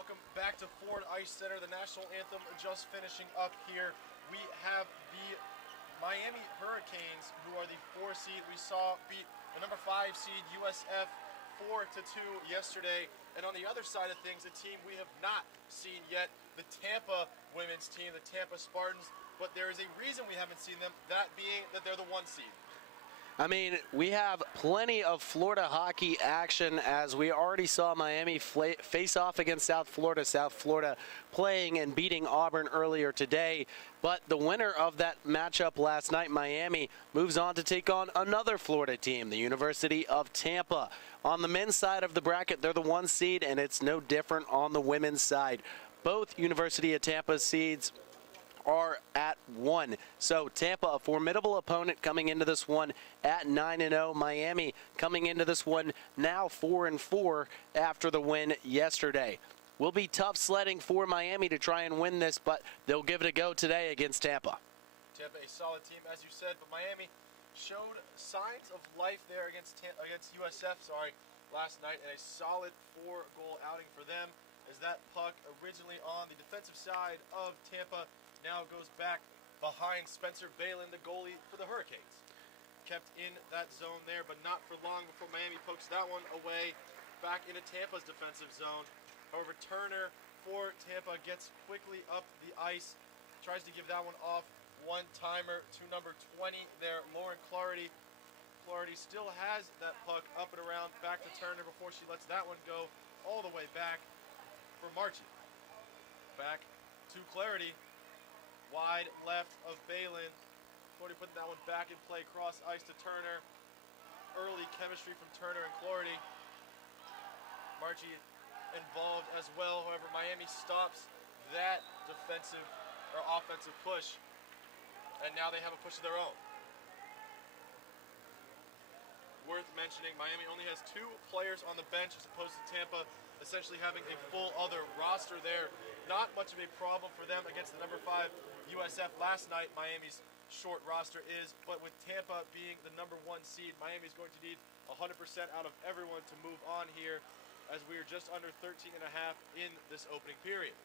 welcome back to Ford Ice Center. The national anthem just finishing up here. We have the Miami Hurricanes, who are the 4 seed. We saw beat the number 5 seed USF 4-2 yesterday. And on the other side of things, a team we have not seen yet, the Tampa women's team, the Tampa Spartans. But there is a reason we haven't seen them, that being that they're the 1 seed. I mean, we have plenty of Florida hockey action, as we already saw Miami face off against South Florida. South Florida playing and beating Auburn earlier today. But the winner of that matchup last night, Miami, moves on to take on another Florida team, the University of Tampa. On the men's side of the bracket, they're the 1 seed, and it's no different on the women's side. Both University of Tampa seeds are at 1. So Tampa, a formidable opponent coming into this one at 9-0. Miami coming into this one now 4-4 after the win yesterday. Will be tough sledding for Miami to try and win this, but they'll give it a go today against Tampa. Tampa, a solid team, as you said, but Miami showed signs of life there against USF, last night, and a solid 4-goal outing for them, as that puck originally on the defensive side of Tampa now goes back behind Spencer Balin, the goalie for the Hurricanes. Kept in that zone there, but not for long before Miami pokes that one away back into Tampa's defensive zone. However, Turner for Tampa gets quickly up the ice, tries to give that one off. One-timer to number 20 there, Lauren Clarity. Clarity still has that puck up and around, back to Turner before she lets that one go all the way back for Marchie. Back to Clarity. Wide left of Balin. Clarity putting that one back in play, cross ice to Turner. Early chemistry from Turner and Clarity. Marchie involved as well. However, Miami stops that defensive or offensive push, and now they have a push of their own. Worth mentioning, Miami only has 2 players on the bench as opposed to Tampa essentially having a full other roster there. Not much of a problem for them against the number 5 USF last night. Miami's short roster is, but with Tampa being the number 1 seed, Miami's going to need 100% out of everyone to move on here, as we are just under 13.5 in this opening period.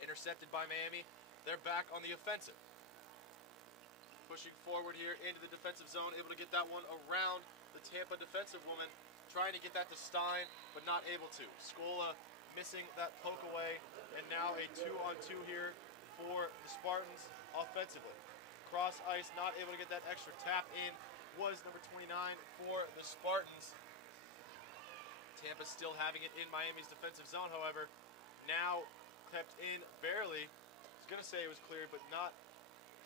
Intercepted by Miami. They're back on the offensive. Pushing forward here into the defensive zone, able to get that one around the Tampa defensive woman, trying to get that to Stein, but not able to. Scola missing that poke away, and now a 2-on-2 here for the Spartans offensively. Cross ice, not able to get that extra tap in, was number 29 for the Spartans. Tampa still having it in Miami's defensive zone, however. Now kept in barely. I was going to say it was cleared, but not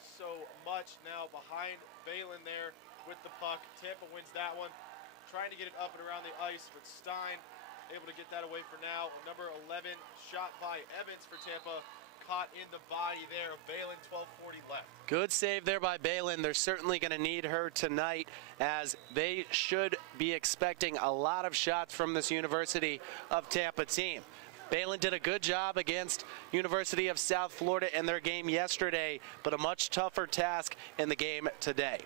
so much. Now behind Balin there with the puck. Tampa wins that one. Trying to get it up and around the ice, but Stein able to get that away for now. Number 11 shot by Evans for Tampa. Caught in the body there of Balin, 12:40 left. Good save there by Balin. They're certainly going to need her tonight, as they should be expecting a lot of shots from this University of Tampa team. Balin did a good job against University of South Florida in their game yesterday, but a much tougher task in the game today.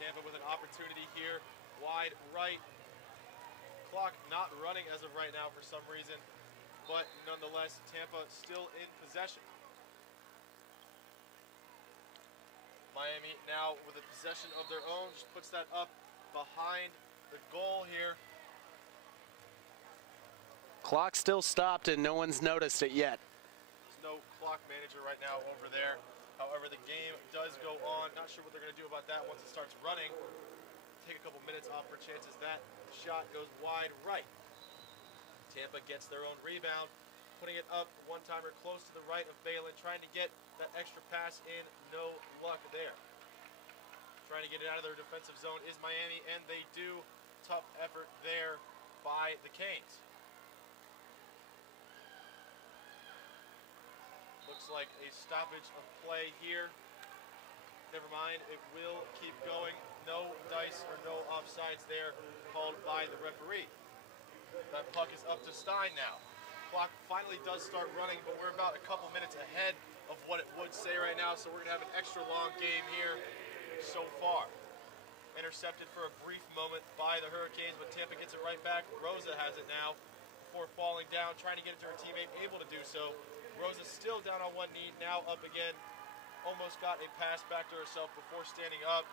Tampa with an opportunity here, wide right. Clock not running as of right now for some reason, but nonetheless, Tampa still in possession. Miami now with a possession of their own, just puts that up behind the goal here. Clock still stopped and no one's noticed it yet. There's no clock manager right now over there. However, the game does go on. Not sure what they're going to do about that once it starts running. Take a couple minutes off for chances that shot goes wide right. Tampa gets their own rebound, putting it up, one-timer close to the right of Balin, trying to get that extra pass in. No luck there. Trying to get it out of their defensive zone is Miami, and they do. Tough effort there by the Canes. Looks like a stoppage of play here. Never mind, it will keep going. No dice or no offsides there called by the referee. That puck is up to Stein now. Clock finally does start running, but we're about a couple minutes ahead of what it would say right now, so we're going to have an extra long game here so far. Intercepted for a brief moment by the Hurricanes, but Tampa gets it right back. Rosa has it now before falling down, trying to get it to her teammate, able to do so. Rosa still down on one knee, now up again. Almost got a pass back to herself before standing up.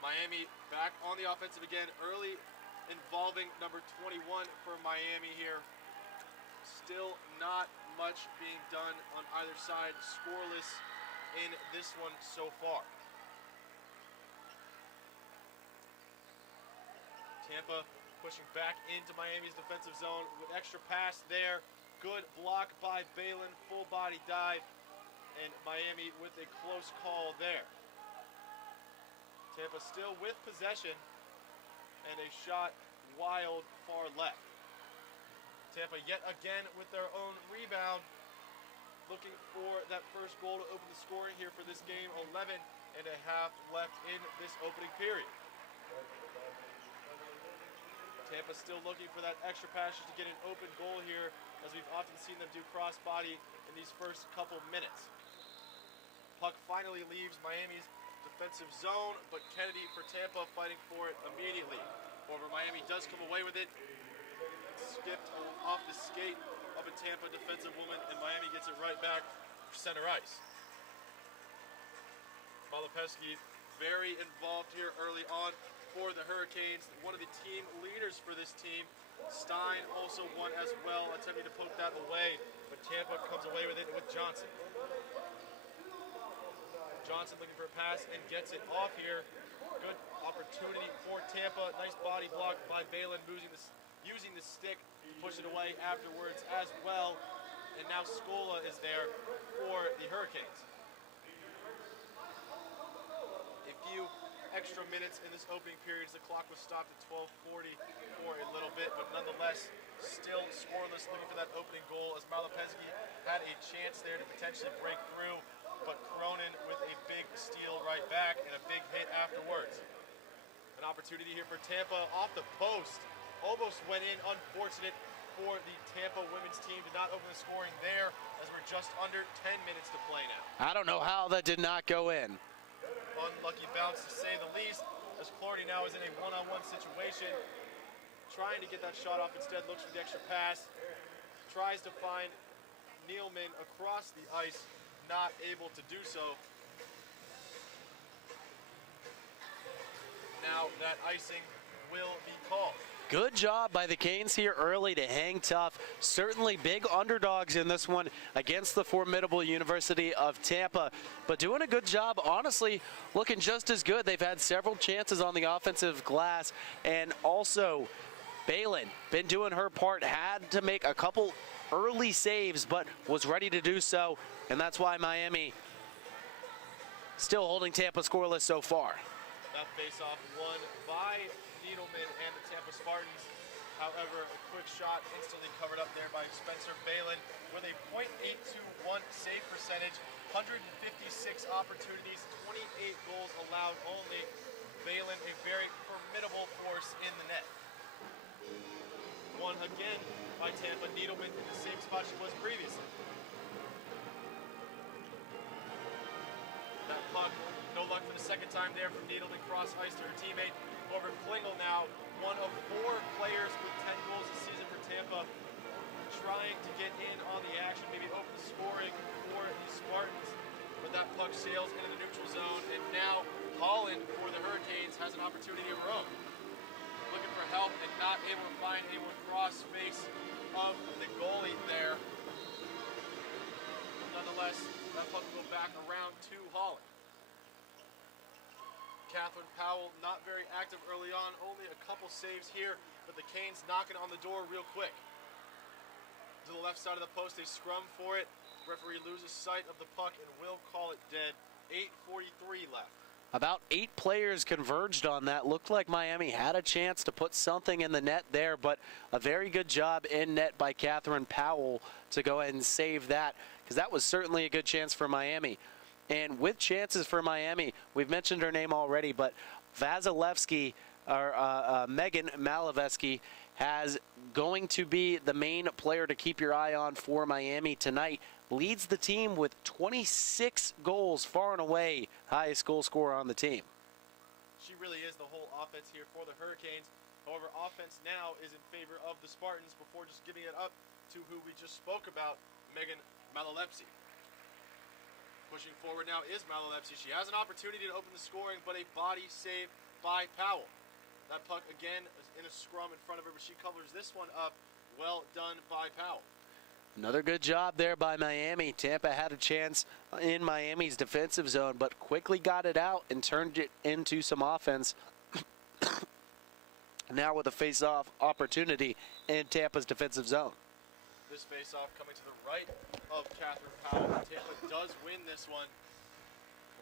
Miami back on the offensive again, early involving number 21 for Miami here. Still not much being done on either side, scoreless in this one so far. Tampa pushing back into Miami's defensive zone with extra pass there. Good block by Balin, full body dive, and Miami with a close call there. Tampa still with possession and a shot wild far left. Tampa yet again with their own rebound, looking for that first goal to open the scoring here for this game. 11 and a half left in this opening period. Tampa still looking for that extra pass to get an open goal here, as we've often seen them do crossbody in these first couple minutes. Puck finally leaves Miami's defensive zone, but Kennedy for Tampa fighting for it immediately. However, Miami does come away with it. Skipped off the skate of a Tampa defensive woman, and Miami gets it right back for center ice. Malapesky very involved here early on for the Hurricanes, one of the team leaders for this team. Stein also one as well, attempting to poke that away, but Tampa comes away with it with Johnson. Johnson looking for a pass and gets it off here. Good opportunity for Tampa. Nice body block by Balin, using the stick to push it away afterwards as well. And now Scola is there for the Hurricanes. A few extra minutes in this opening period as the clock was stopped at 12:40 for a little bit, but nonetheless still scoreless, looking for that opening goal as Malapesky had a chance there to potentially break through, but Cronin with a big steal right back and a big hit afterwards. An opportunity here for Tampa off the post, almost went in, unfortunate for the Tampa women's team to not open the scoring there, as we're just under 10 minutes to play now. I don't know how that did not go in. Unlucky bounce to say the least, as Clardy now is in a one-on-one situation, trying to get that shot off, instead looks for the extra pass, tries to find Nealman across the ice, not able to do so. Now that icing will be called. Good job by the Canes here early to hang tough. Certainly big underdogs in this one against the formidable University of Tampa, but doing a good job, honestly, looking just as good. They've had several chances on the offensive glass, and also Balin been doing her part, had to make a couple early saves, but was ready to do so, and that's why Miami still holding Tampa scoreless so far. That face-off won by Needleman and the Tampa Spartans. However, a quick shot instantly covered up there by Spencer Balin with a .821 save percentage, 156 opportunities, 28 goals allowed only. Balin, a very formidable force in the net. Won again by Tampa. Needleman in the same spot she was previously. That puck, no luck for the second time there from Needleman, cross ice to her teammate. Over Klingel now, one of 4 players with 10 goals this season for Tampa, trying to get in on the action, maybe open the scoring for the Spartans. But that puck sails into the neutral zone, and now Holland for the Hurricanes has an opportunity of her own. Looking for help and not able to find anyone cross face of the goalie there. Nonetheless, that puck will go back around to Holland. Catherine Powell not very active early on, only a couple saves here, but the Canes knocking on the door real quick. To the left side of the post, they scrum for it. Referee loses sight of the puck and will call it dead. 8:43 left. About 8 players converged on that. Looked like Miami had a chance to put something in the net there, but a very good job in net by Catherine Powell to go ahead and save that, because that was certainly a good chance for Miami. And with chances for Miami, we've mentioned her name already, but Vasilevsky, or Megan Malavesky, has going to be the main player to keep your eye on for Miami tonight. Leads the team with 26 goals, far and away highest goal scorer on the team. She really is the whole offense here for the Hurricanes. However, offense now is in favor of the Spartans before just giving it up to who we just spoke about, Megan Malalepsi. Pushing forward now is Malalepsi. She has an opportunity to open the scoring, but a body save by Powell. That puck again is in a scrum in front of her, but she covers this one up. Well done by Powell. Another good job there by Miami. Tampa had a chance in Miami's defensive zone, but quickly got it out and turned it into some offense. Now with a face-off opportunity in Tampa's defensive zone. This face-off coming to the right of Catherine Powell. Tampa does win this one.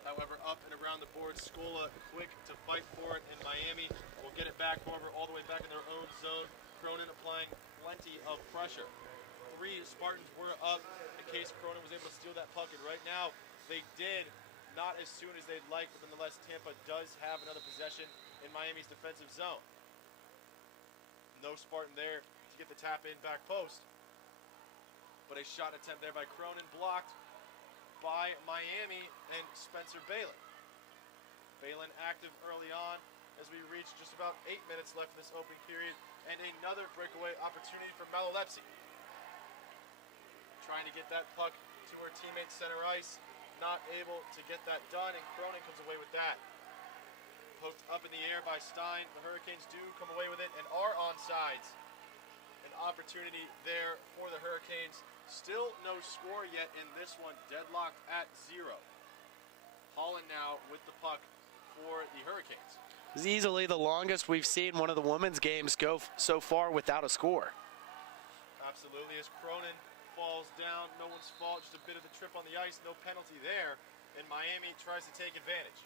However, up and around the board, Scola quick to fight for it, and Miami will get it back, however, all the way back in their own zone. Cronin applying plenty of pressure. 3 Spartans were up in case Cronin was able to steal that puck, and right now they did, not as soon as they'd like, but nonetheless Tampa does have another possession in Miami's defensive zone. No Spartan there to get the tap in back post, but a shot attempt there by Cronin blocked by Miami and Spencer Balin. Balin active early on as we reach just about 8 minutes left in this opening period, and another breakaway opportunity for Malalepsi. Trying to get that puck to her teammate center ice, not able to get that done, and Cronin comes away with that. Poked up in the air by Stein. The Hurricanes do come away with it and are onside. An opportunity there for the Hurricanes. Still no score yet in this one, deadlocked at 0. Holland now with the puck for the Hurricanes. It's easily the longest we've seen one of the women's games go so far without a score. Absolutely, as Cronin falls down, no one's fault, just a bit of the trip on the ice, no penalty there, and Miami tries to take advantage.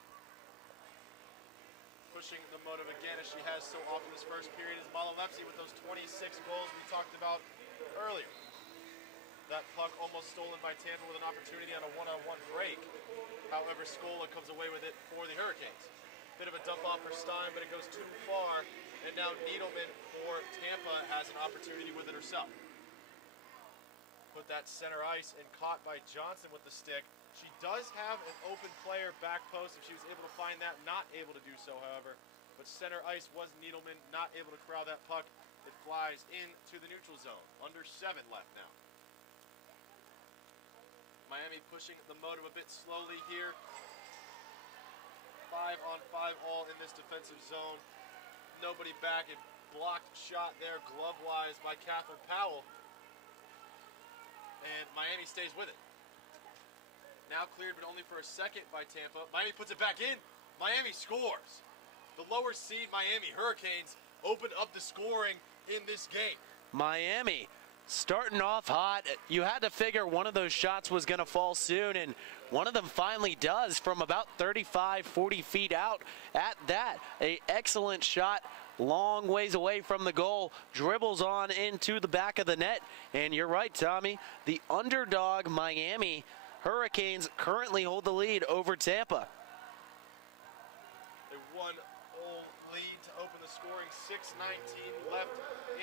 Pushing the motive again, as she has so often this first period, is Malalepsi with those 26 goals we talked about earlier. That puck almost stolen by Tampa with an opportunity on a one-on-one break. However, Scola comes away with it for the Hurricanes. Bit of a dump off for Stein, but it goes too far, and now Needleman for Tampa has an opportunity with it herself. Put that center ice and caught by Johnson with the stick. She does have an open player back post if she was able to find that. Not able to do so, however. But center ice was Needleman, not able to corral that puck. It flies into the neutral zone. Under 7 left now. Miami pushing the motive a bit slowly here. 5-on-5 all in this defensive zone. Nobody back. A blocked shot there, glove-wise, by Catherine Powell. And Miami stays with it. Now cleared, but only for a second by Tampa. Miami puts it back in. Miami scores. The lower seed Miami Hurricanes opened up the scoring in this game. Miami starting off hot. You had to figure one of those shots was going to fall soon, and one of them finally does from about 35, 40 feet out at that. An excellent shot, long ways away from the goal, dribbles on into the back of the net. And you're right, Tommy, the underdog Miami Hurricanes currently hold the lead over Tampa. A 1-0 lead to open the scoring. 6:19 left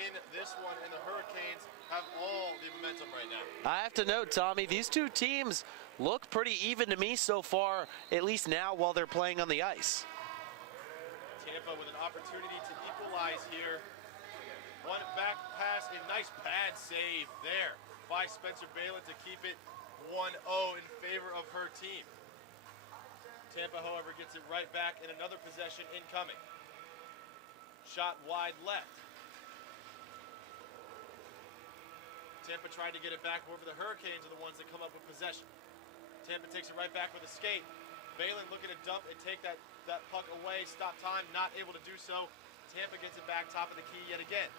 in this one, and the Hurricanes have all the momentum right now. I have to note, Tommy, these two teams look pretty even to me so far, at least now while they're playing on the ice. Tampa with an opportunity to equalize here. One back pass, a nice pad save there by Spencer Balin to keep it 1-0 in favor of her team. Tampa, however, gets it right back in another possession incoming. Shot wide left. Tampa tried to get it back, however, the Hurricanes are the ones that come up with possession. Tampa takes it right back with a skate. Balin looking to dump and take that puck away. Stop time, not able to do so. Tampa gets it back, top of the key yet again.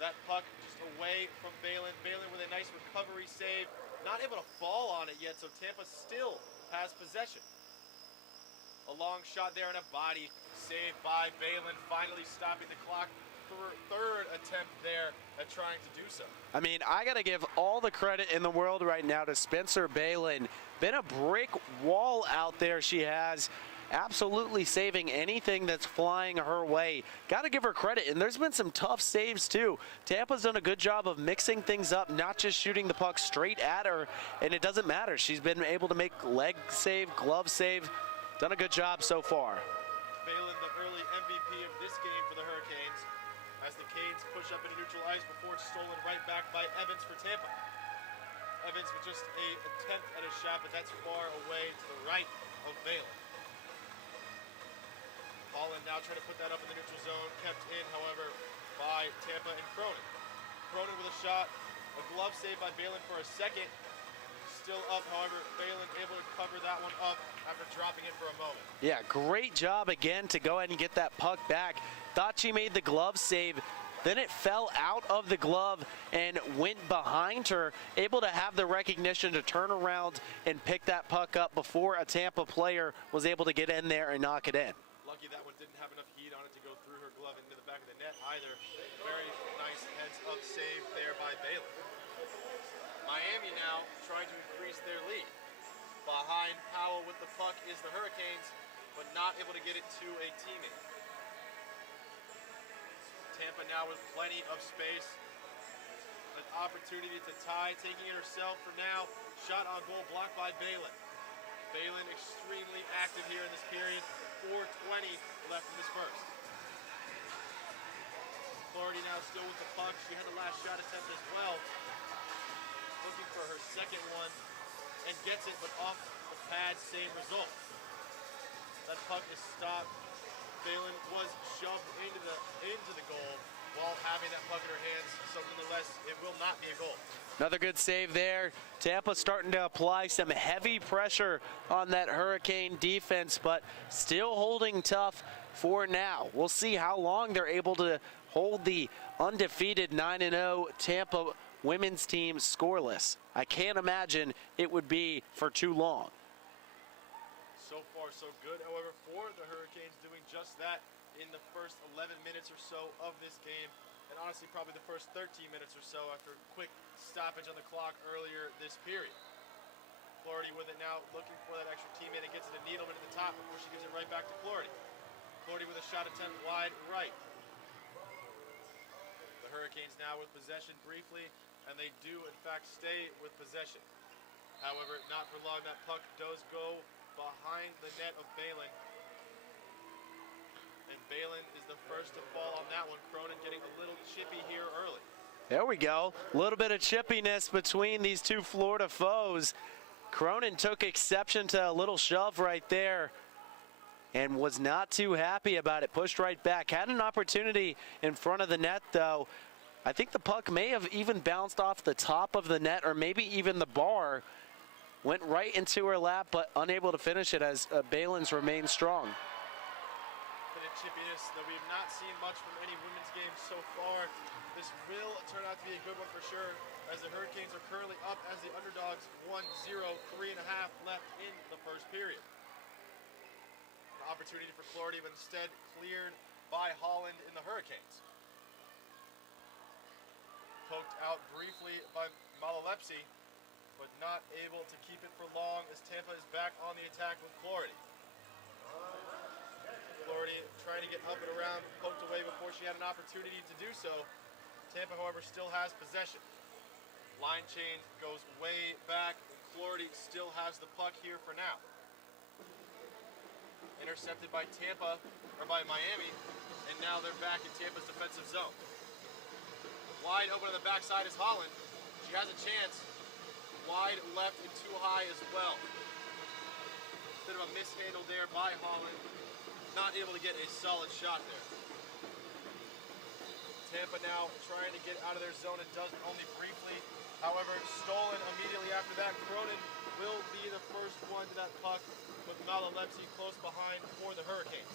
That puck just away from Balin. Balin with a nice recovery save. Not able to fall on it yet, so Tampa still has possession. A long shot there and a body saved by Balin, finally stopping the clock for her third attempt there at trying to do so. I mean, I got to give all the credit in the world right now to Spencer Balin. Been a brick wall out there she has. Absolutely saving anything that's flying her way. Got to give her credit, and there's been some tough saves too. Tampa's done a good job of mixing things up, not just shooting the puck straight at her, and it doesn't matter. She's been able to make leg save, glove save. Done a good job so far. Balin, the early MVP MVP of this game for the Hurricanes as the Canes push up into neutral ice before it's stolen right back by Evans for Tampa. Evans with just an attempt at a shot, but that's far away to the right of Balin. Holland now trying to put that up in the neutral zone, kept in, however, by Tampa and Cronin. Cronin with a shot, a glove save by Balin for a second. Still up, however, Balin able to cover that one up after dropping it for a moment. Yeah, great job again to go ahead and get that puck back. Thought she made the glove save, then it fell out of the glove and went behind her, able to have the recognition to turn around and pick that puck up before a Tampa player was able to get in there and knock it in. Lucky that one didn't have enough heat on it to go through her glove into the back of the net either. Very nice heads-up save there by Balin. Miami now trying to increase their lead. Behind Powell with the puck is the Hurricanes, but not able to get it to a teammate. Tampa now with plenty of space. An opportunity to tie, taking it herself for now. Shot on goal blocked by Balin. Balin extremely active here in this period. 4:20 left in this first. Clardy now still with the puck. She had the last shot attempt as well. Looking for her second one and gets it, but off the pad, same result. That puck is stopped. Balin was shoved into the goal while having that puck in her hands, so nonetheless, it will not be a goal. Another good save there. Tampa starting to apply some heavy pressure on that Hurricane defense, but still holding tough for now. We'll see how long they're able to hold the undefeated 9-0 Tampa women's team scoreless. I can't imagine it would be for too long. So far, so good. However, for the Hurricanes doing just that in the first 11 minutes or so of this game, and honestly probably the first 13 minutes or so after a quick stoppage on the clock earlier this period. Clardy with it now, looking for that extra teammate, and gets it to Needleman at the top before she gives it right back to Clardy. Clardy with a shot attempt wide right. The Hurricanes now with possession briefly, and they do in fact stay with possession. However, not for long. That puck does go behind the net of Balin. And Balin is the first to fall on that one. Cronin getting a little chippy here early. There we go. A little bit of chippiness between these two Florida foes. Cronin took exception to a little shove right there and was not too happy about it. Pushed right back. Had an opportunity in front of the net, though. I think the puck may have even bounced off the top of the net or maybe even the bar. Went right into her lap, but unable to finish it as Balin's remained strong. Bit of chippiness that we have not seen much from any women's game so far. This will turn out to be a good one for sure, as the Hurricanes are currently up as the underdogs 1-0, 3.5 left in the first period. An opportunity for Clardy, but instead cleared by Holland in the Hurricanes. Poked out briefly by Malalepsi, but not able to keep it for long as Tampa is back on the attack with Clardy. Clardy trying to get up and around, poked away before she had an opportunity to do so. Tampa, however, still has possession. Line change goes way back. Clardy still has the puck here for now. Intercepted by Tampa, or by Miami, and now they're back in Tampa's defensive zone. Wide open on the backside is Holland. She has a chance. Wide left and too high as well. Bit of a mishandle there by Holland. Not able to get a solid shot there. Tampa now trying to get out of their zone and does only briefly. However, stolen immediately after that. Cronin will be the first one to that puck with Malalepsi close behind for the Hurricanes.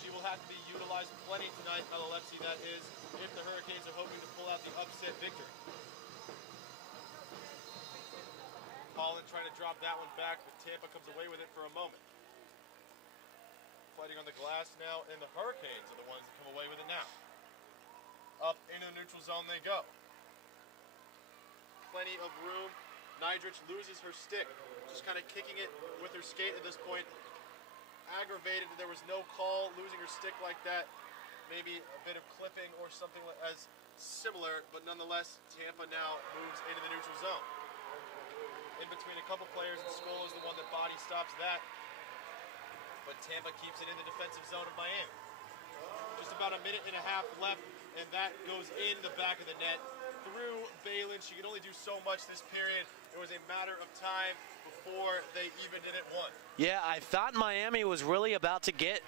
She will have to be utilized plenty tonight, Malalepsi, that is, if the Hurricanes are hoping to pull out the upset victory. Holland trying to drop that one back, but Tampa comes away with it for a moment. Fighting on the glass now, and the Hurricanes are the ones that come away with it now. Up into the neutral zone they go. Plenty of room. Nidrich loses her stick, just kind of kicking it with her skate at this point. Aggravated that there was no call, losing her stick like that. Maybe a bit of clipping or something as similar, but nonetheless, Tampa now moves into the neutral zone. In between a couple players, and Skoll is the one that body stops that. but Tampa keeps it in the defensive zone of Miami. Just about a minute and a half left, and that goes in the back of the net through Balin. She could only do so much this period. It was a matter of time before they evened it at one. Yeah, I thought Miami was really about to get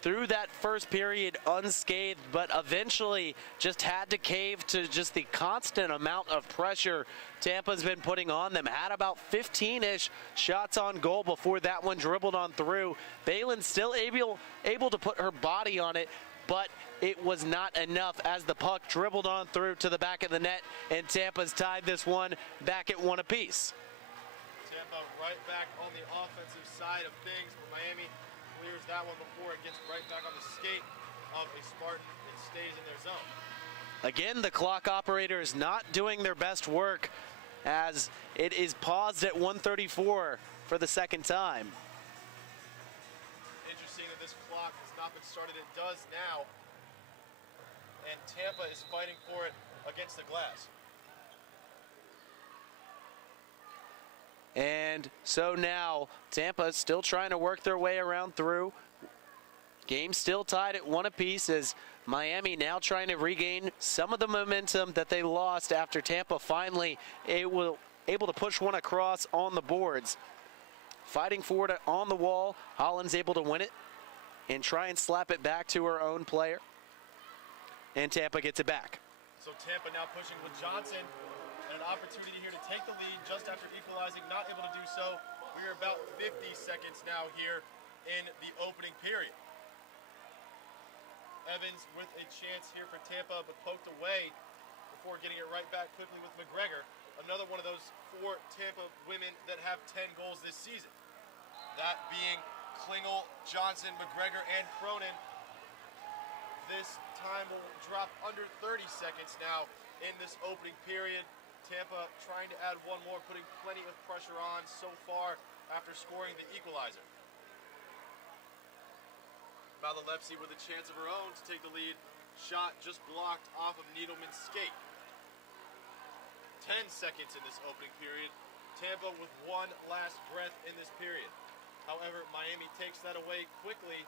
through that first period unscathed, but eventually just had to cave to just the constant amount of pressure Tampa's been putting on them. Had about 15-ish shots on goal before that one dribbled on through. Balin still able to put her body on it, but it was not enough as the puck dribbled on through to the back of the net, and Tampa's tied this one back at one apiece. Tampa right back on the offensive side of things, but Miami clears that one before it gets right back on the skate of a Spartan and stays in their zone. Again, the clock operator is not doing their best work as it is paused at 1:34 for the second time. Interesting that this clock has not been started. It does now, and Tampa is fighting for it against the glass. And so now Tampa is still trying to work their way around through. Game still tied at one apiece as Miami now trying to regain some of the momentum that they lost after Tampa finally able to push one across on the boards. Fighting for it on the wall, Holland's able to win it and try and slap it back to her own player. And Tampa gets it back. So Tampa now pushing with Johnson. An opportunity here to take the lead just after equalizing, not able to do so. We are about 50 seconds now here in the opening period. Evans with a chance here for Tampa, but poked away before getting it right back quickly with McGregor. Another one of those 4 Tampa women that have 10 goals this season. That being Klingel, Johnson, McGregor, and Cronin. This time will drop under 30 seconds now in this opening period. Tampa trying to add one more, putting plenty of pressure on so far after scoring the equalizer. Malalefsky with a chance of her own to take the lead. Shot just blocked off of Needleman's skate. 10 seconds in this opening period. Tampa with one last breath in this period. However, Miami takes that away quickly.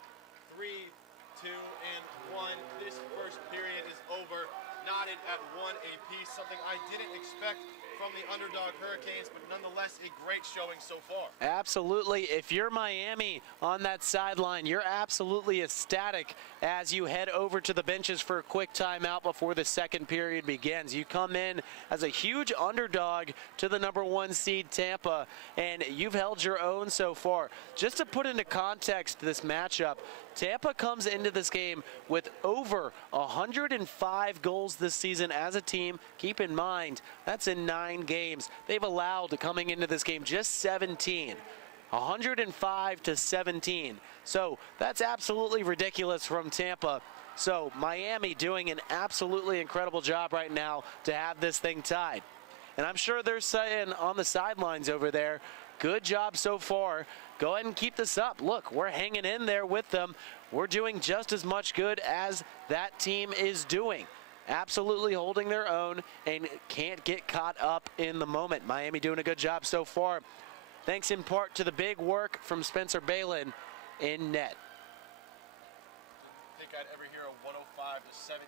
3, 2, and 1. This first period is over. Knotted at one apiece, something I didn't expect from the underdog Hurricanes, but nonetheless a great showing so far. Absolutely. If you're Miami on that sideline, you're absolutely ecstatic as you head over to the benches for a quick timeout before the second period begins. You come in as a huge underdog to the #1 seed Tampa, and you've held your own so far. Just to put into context this matchup, Tampa comes into this game with over 105 goals this season as a team. Keep in mind, that's in 9 games. They've allowed, coming into this game, just 17. 105 to 17. So that's absolutely ridiculous from Tampa. So Miami doing an absolutely incredible job right now to have this thing tied. And I'm sure they're saying on the sidelines over there, good job so far. Go ahead and keep this up. Look, we're hanging in there with them. We're doing just as much good as that team is doing. Absolutely holding their own and can't get caught up in the moment. Miami doing a good job so far. Thanks in part to the big work from Spencer Balin in net. Didn't think I'd ever hear a 105 to 17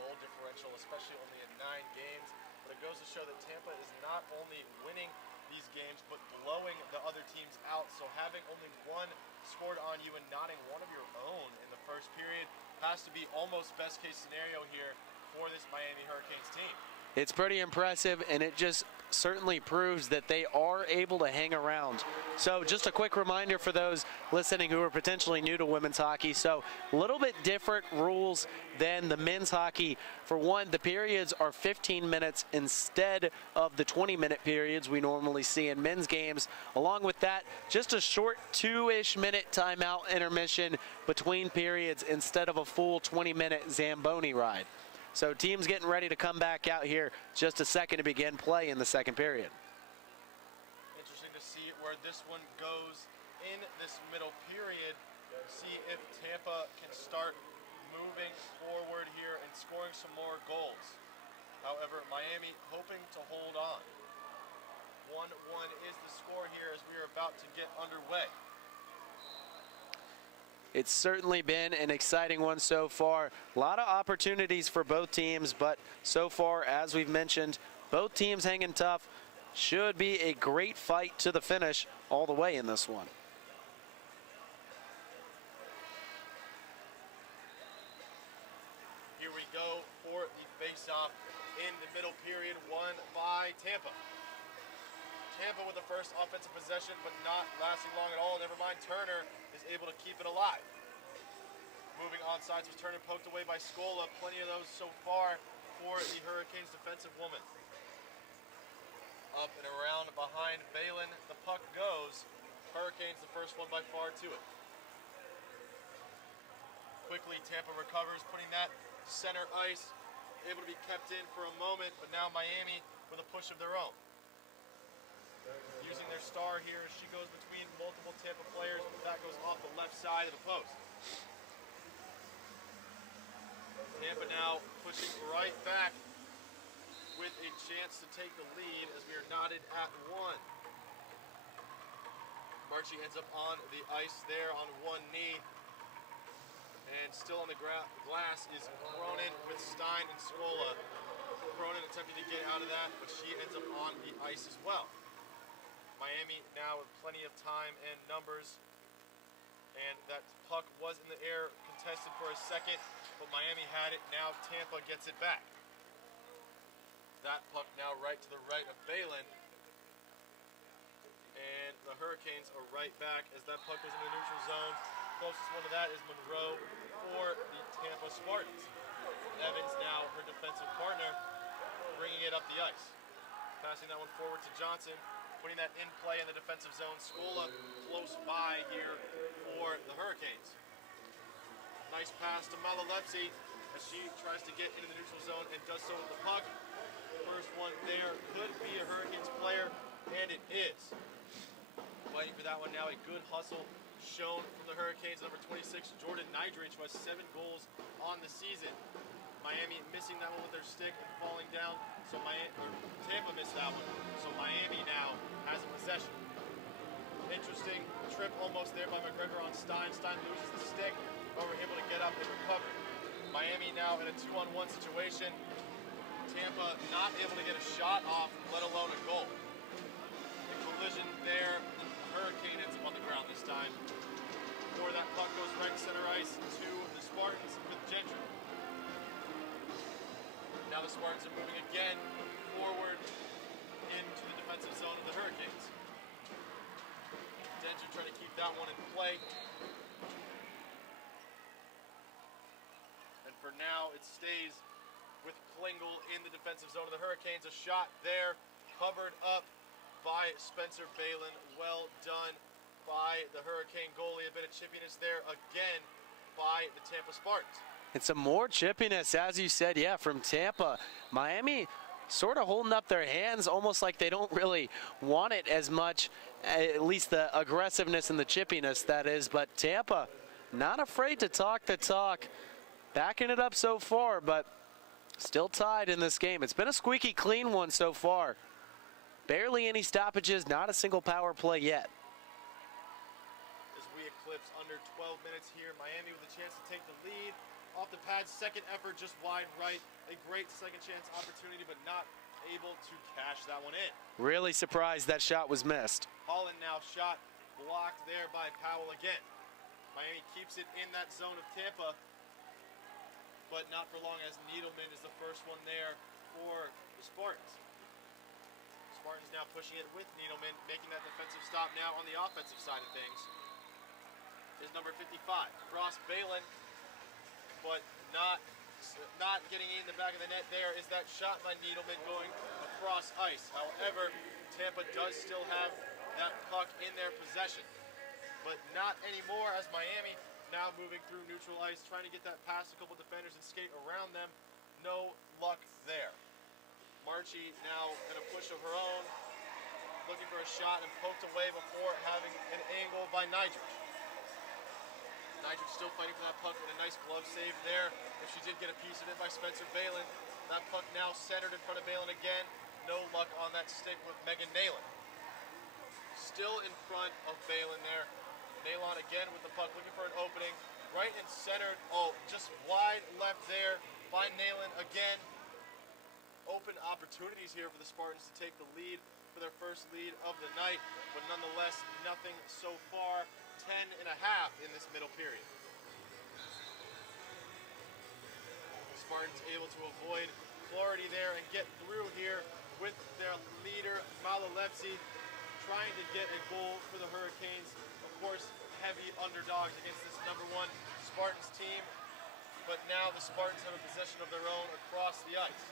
goal differential, especially only in 9 games. But it goes to show that Tampa is not only winning these games, but blowing the other teams out. So having only one scored on you and knotting one of your own in the first period has to be almost best case scenario here for this Miami Hurricanes team. It's pretty impressive, and it just certainly proves that they are able to hang around. So just a quick reminder for those listening who are potentially new to women's hockey. So a little bit different rules than the men's hockey. For one, the periods are 15 minutes instead of the 20-minute periods we normally see in men's games. Along with that, just a short 2-ish minute timeout intermission between periods instead of a full 20-minute Zamboni ride. So teams getting ready to come back out here just a second to begin play in the second period. Interesting to see where this one goes in this middle period. See if Tampa can start moving forward here and scoring some more goals. However, Miami hoping to hold on. 1-1 is the score here as we are about to get underway. It's certainly been an exciting one so far. A lot of opportunities for both teams, but so far, as we've mentioned, both teams hanging tough. Should be a great fight to the finish all the way in this one. Here we go for the face-off in the middle period, won by Tampa. Tampa with the first offensive possession, but not lasting long at all. Never mind, Turner is able to keep it alive. Moving onsides was Turner poked away by Scola. Plenty of those so far for the Hurricanes defensive woman. Up and around behind Balin, the puck goes. Hurricanes the first one by far to it. Quickly, Tampa recovers, putting that center ice, able to be kept in for a moment, but now Miami with a push of their own. Using their star here as she goes between multiple Tampa players, but that goes off the left side of the post. Tampa now pushing right back with a chance to take the lead as we are knotted at one. Marchie ends up on the ice there on one knee. And still on the glass is Cronin with Stein and Scola. Cronin attempting to get out of that, but she ends up on the ice as well. Miami now with plenty of time and numbers. And that puck was in the air, contested for a second, but Miami had it. Now Tampa gets it back. That puck now right to the right of Balin. And the Hurricanes are right back as that puck goes in the neutral zone. Closest one to that is Monroe for the Tampa Spartans. Evans now her defensive partner, bringing it up the ice. Passing that one forward to Johnson, putting that in play in the defensive zone. Scola close by here for the Hurricanes. Nice pass to Malalepsi as she tries to get into the neutral zone and does so with the puck. First one there could be a Hurricanes player, and it is. Fighting for that one now, a good hustle shown from the Hurricanes. Number 26, Jordan Nydrich, who has 7 goals on the season. Miami missing that one with their stick and falling down. So Tampa missed that one. So Miami now has a possession. Interesting trip almost there by McGregor on Stein. Stein loses the stick, but we're able to get up and recover. Miami now in a 2-on-1 situation. Tampa not able to get a shot off, let alone a goal. The collision there, the Hurricane ends up on the ground this time. Or that puck goes right center ice to the Spartans with Gentry. Now the Spartans are moving again forward into the defensive zone of the Hurricanes. Gentry trying to keep that one in play. And for now, it stays with Klingel in the defensive zone of the Hurricanes. A shot there, covered up by Spencer Balin. Well done by the Hurricane goalie. A bit of chippiness there again by the Tampa Spartans. And some more chippiness, as you said, yeah, from Tampa. Miami sort of holding up their hands, almost like they don't really want it as much, at least the aggressiveness and the chippiness, that is. But Tampa, not afraid to talk the talk. Backing it up so far, but still tied in this game. It's been a squeaky clean one so far. Barely any stoppages, not a single power play yet. As we eclipse under 12 minutes here, Miami with a chance to take the lead. Off the pad, second effort just wide right. A great second chance opportunity, but not able to cash that one in. Really surprised that shot was missed. Holland now shot blocked there by Powell again. Miami keeps it in that zone of Tampa, but not for long as Needleman is the first one there for the Spartans. Spartans now pushing it with Needleman, making that defensive stop now on the offensive side of things. Is number 55, Cross Balin, but not getting in the back of the net there is that shot by Needleman going across ice. However, Tampa does still have that puck in their possession, but not anymore as Miami now moving through neutral ice, trying to get that past a couple defenders and skate around them. No luck there. Marchie now in a push of her own, looking for a shot and poked away before having an angle by Nydrich. Nydrich still fighting for that puck with a nice glove save there. If she did get a piece of it by Spencer Balin. That puck now centered in front of Balin again. No luck on that stick with Megan Nalen. Still in front of Balin there. Nalon again with the puck, looking for an opening. Right in center. Oh, just wide left there by Nalon again. Open opportunities here for the Spartans to take the lead for their first lead of the night, but nonetheless, nothing so far. 10.5 in this middle period. Spartans able to avoid Clarity there and get through here with their leader, Malalevsky, trying to get a goal for the Hurricanes. Of course, heavy underdogs against this #1 Spartans team, but now the Spartans have a possession of their own across the ice.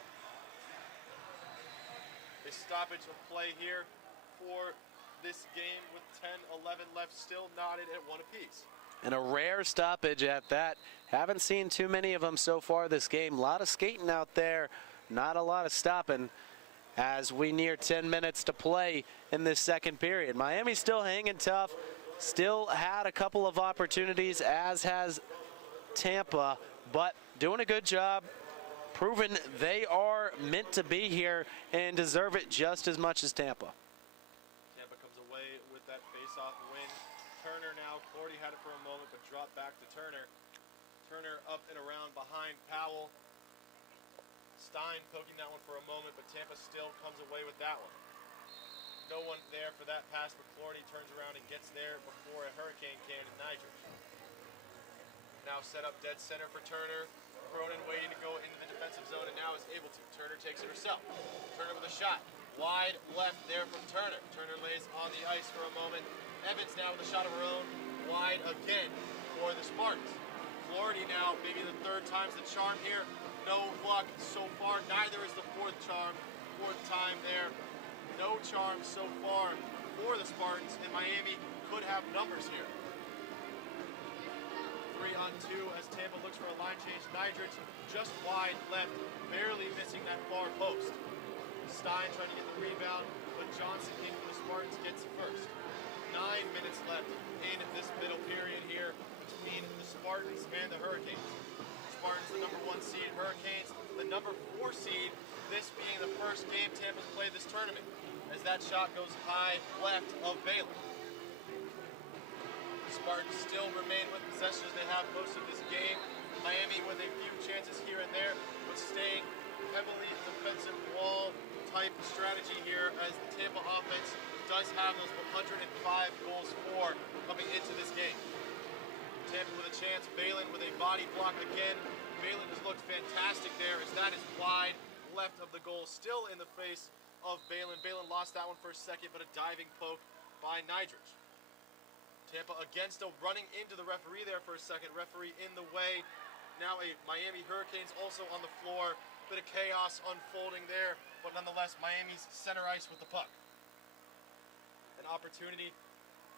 A stoppage of play here for this game with 10-11 left, still knotted at 1 apiece. And a rare stoppage at that. Haven't seen too many of them so far this game. A lot of skating out there, not a lot of stopping as we near 10 minutes to play in this second period. Miami's still hanging tough, still had a couple of opportunities, as has Tampa, but doing a good job, proving they are meant to be here and deserve it just as much as Tampa. Tampa comes away with that face-off win. Turner now, Clardy had it for a moment, but dropped back to Turner. Turner up and around behind Powell. Stein poking that one for a moment, but Tampa still comes away with that one. No one there for that pass, but Clardy turns around and gets there before a Hurricane can in Niger. Now set up dead center for Turner. Cronin waiting to go into the defensive zone and now is able to. Turner takes it herself. Turner with a shot. Wide left there from Turner. Turner lays on the ice for a moment. Evans now with a shot of her own. Wide again for the Spartans. Clardy now, maybe the third time's the charm here. No luck so far. Neither is the fourth time there. No charm so far for the Spartans, and Miami could have numbers here. 3-on-2 as Tampa looks for a line change. Nidrich just wide left, barely missing that far post. Stein trying to get the rebound, but Johnson came from the Spartans, gets first. 9 minutes left in this middle period here between the Spartans and the Hurricanes. Spartans the #1 seed, Hurricanes the #4 seed, this being the first game Tampa's played this tournament, as that shot goes high left of Baylor. Spartans still remain with possession as they have most of this game. Miami with a few chances here and there, but staying heavily defensive wall type strategy here as the Tampa offense does have those 105 goals for coming into this game. Tampa with a chance, Balin with a body block again. Balin has looked fantastic there as that is wide left of the goal, still in the face of Balin. Balin lost that one for a second, but a diving poke by Nidrich. Tampa again still running into the referee there for a second. Referee in the way. Now a Miami Hurricanes also on the floor. Bit of chaos unfolding there, but nonetheless Miami's center ice with the puck. An opportunity,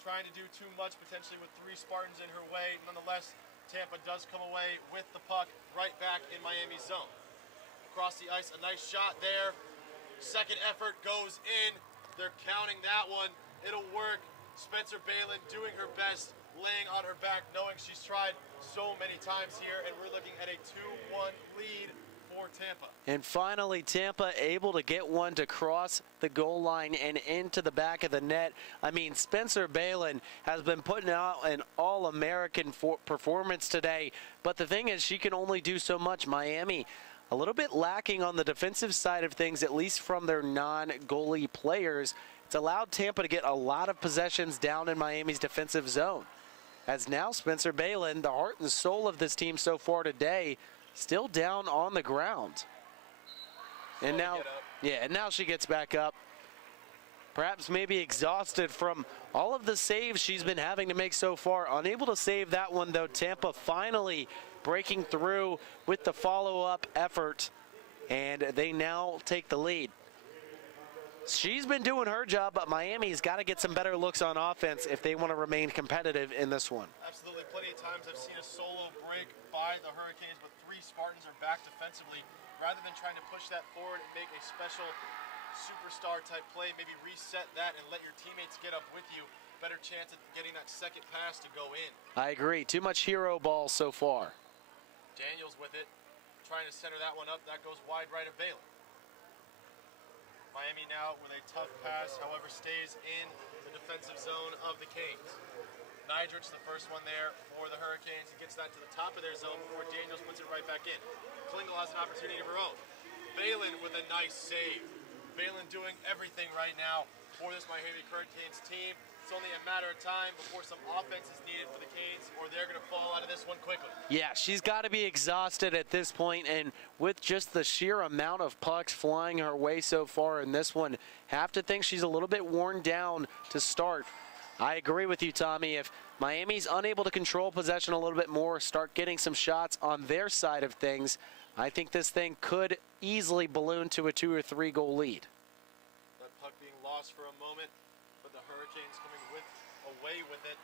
trying to do too much potentially with 3 Spartans in her way. Nonetheless, Tampa does come away with the puck right back in Miami's zone. Across the ice, a nice shot there. Second effort goes in. They're counting that one. It'll work. Spencer Balin doing her best, laying on her back, knowing she's tried so many times here, and we're looking at a 2-1 lead for Tampa. And finally, Tampa able to get one to cross the goal line and into the back of the net. I mean, Spencer Balin has been putting out an all-American performance today, but the thing is, she can only do so much. Miami a little bit lacking on the defensive side of things, at least from their non-goalie players. It's allowed Tampa to get a lot of possessions down in Miami's defensive zone. As now Spencer Balin, the heart and soul of this team so far today, still down on the ground. And now, and now she gets back up. Perhaps maybe exhausted from all of the saves she's been having to make so far. Unable to save that one though. Tampa finally breaking through with the follow-up effort, and they now take the lead. She's been doing her job, but Miami's got to get some better looks on offense if they want to remain competitive in this one. Absolutely. Plenty of times I've seen a solo break by the Hurricanes, but 3 Spartans are back defensively. Rather than trying to push that forward and make a special superstar type play, maybe reset that and let your teammates get up with you. Better chance of getting that second pass to go in. I agree. Too much hero ball so far. Daniels with it, trying to center that one up. That goes wide right of Baylor. Miami now with a tough pass, however, stays in the defensive zone of the Canes. Heidrich's the first one there for the Hurricanes. He gets that to the top of their zone before Daniels puts it right back in. Klingel has an opportunity of her own. Balin with a nice save. Balin doing everything right now for this Miami Hurricanes team. It's only a matter of time before some offense is needed for the Canes, or they're going to fall out of this one quickly. Yeah, she's got to be exhausted at this point, and with just the sheer amount of pucks flying her way so far in this one, have to think she's a little bit worn down to start. I agree with you, Tommy. If Miami's unable to control possession a little bit more, start getting some shots on their side of things, I think this thing could easily balloon to a 2 or 3 goal lead. That puck being lost for a moment, but the Hurricanes coming away with it,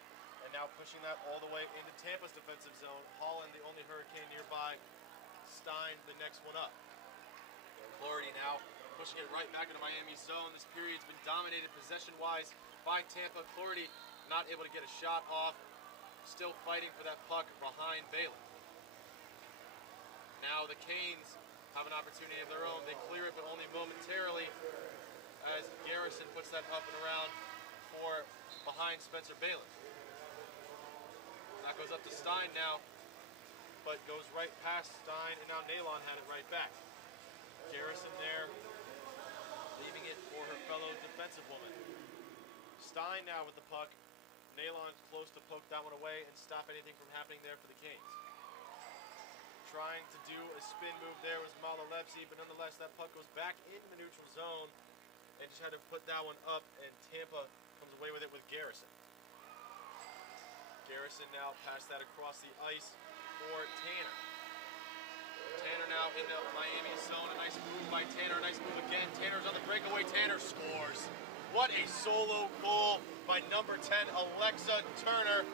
and now pushing that all the way into Tampa's defensive zone. Holland, the only Hurricane nearby. Stein, the next one up. Clarity now pushing it right back into Miami's zone. This period's been dominated possession-wise by Tampa. Clarity not able to get a shot off. Still fighting for that puck behind Balin. Now the Canes have an opportunity of their own. They clear it, but only momentarily, as Garrison puts that up and around for behind Spencer Balin. That goes up to Stein now, but goes right past Stein, and now Nalon had it right back. Garrison there, leaving it for her fellow defensive woman. Stein now with the puck. Nalon's close to poke that one away and stop anything from happening there for the Canes. Trying to do a spin move there was Malalevsky, but nonetheless that puck goes back into the neutral zone and just had to put that one up, and Tampa comes away with it with Garrison. Garrison now passed that across the ice for Tanner. Tanner now in the Miami zone. A nice move by Tanner. A nice move again. Tanner's on the breakaway. Tanner scores. What a solo goal by number 10, Alexa Turner.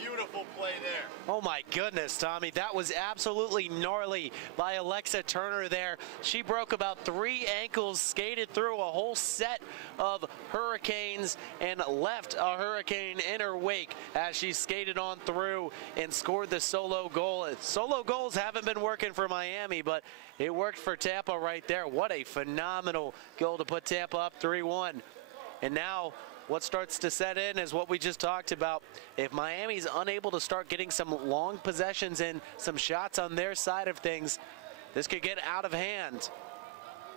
Beautiful play there. Oh my goodness, Tommy. That was absolutely gnarly by Alexa Turner there. She broke about 3 ankles, skated through a whole set of Hurricanes, and left a Hurricane in her wake as she skated on through and scored the solo goal. Solo goals haven't been working for Miami, but it worked for Tampa right there. What a phenomenal goal to put Tampa up 3-1. And now what starts to set in is what we just talked about. If Miami's unable to start getting some long possessions and some shots on their side of things, this could get out of hand.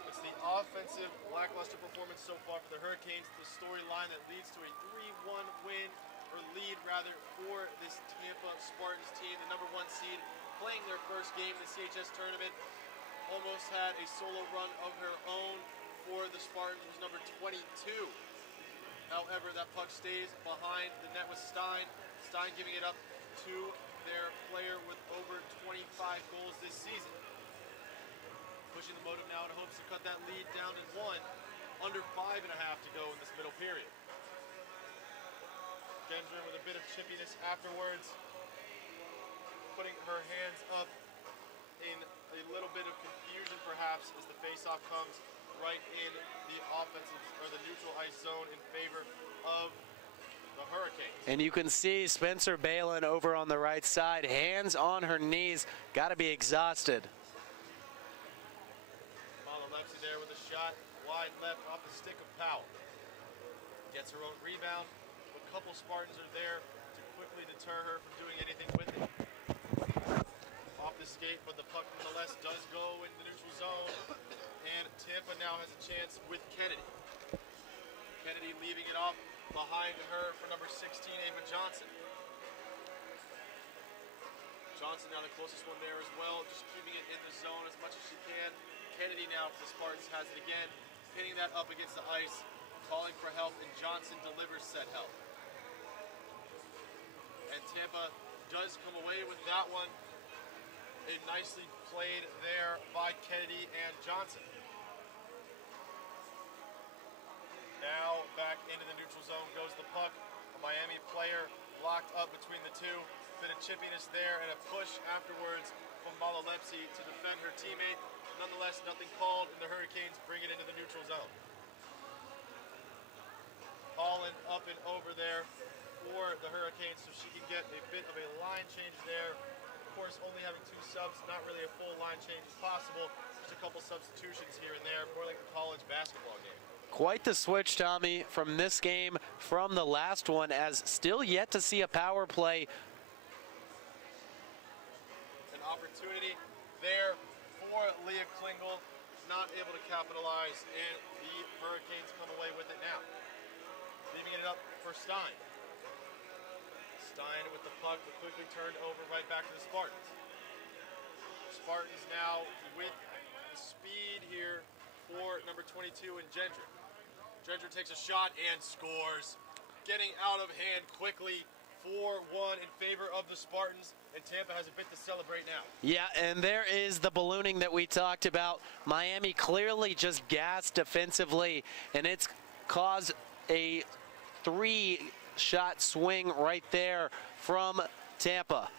It's the offensive lackluster performance so far for the Hurricanes, the storyline that leads to a 3-1 win, or lead rather, for this Tampa Spartans team, the number 1 seed, playing their first game in the CHS tournament. Almost had a solo run of her own for the Spartans, who's number 22. However, that puck stays behind the net with Stein. Stein giving it up to their player with over 25 goals this season. Pushing the motive now in hopes to cut that lead down to 1. Under 5.5 to go in this middle period. Gendron with a bit of chippiness afterwards. Putting her hands up in a little bit of confusion perhaps as the faceoff comes right in the offensive or the neutral ice zone in favor of the Hurricanes. And you can see Spencer Balin over on the right side, hands on her knees, got to be exhausted. Malalevsky there with a shot wide left off the stick of Powell. Gets her own rebound. A couple Spartans are there to quickly deter her from doing anything with it. Off the skate, but the puck nonetheless does go in the neutral zone. And Tampa now has a chance with Kennedy. Kennedy leaving it off behind her for number 16, Ava Johnson. Johnson now the closest one there as well, just keeping it in the zone as much as she can. Kennedy now for the Spartans has it again, pinning that up against the ice, calling for help, and Johnson delivers said help. And Tampa does come away with that one. A nicely played there by Kennedy and Johnson. Now back into the neutral zone goes the puck. A Miami player locked up between the two. Bit of chippiness there and a push afterwards from Malalevsky to defend her teammate. Nonetheless, nothing called, and the Hurricanes bring it into the neutral zone. Holland up and over there for the Hurricanes so she can get a bit of a line change there. Of course, only having 2 subs, not really a full line change possible. Just a couple substitutions here and there, more like a college basketball game. Quite the switch, Tommy, from this game from the last one, as still yet to see a power play. An opportunity there for Leah Klingel, not able to capitalize, and the Hurricanes come away with it now. Leaving it up for Stein. Stein with the puck, but quickly turned over right back to the Spartans. Spartans now with the speed here for number 22 in Gendron. Gendron takes a shot and scores. Getting out of hand quickly, 4-1 in favor of the Spartans, and Tampa has a bit to celebrate now. Yeah, and there is the ballooning that we talked about. Miami clearly just gassed defensively, and it's caused a 3-shot swing right there from Tampa.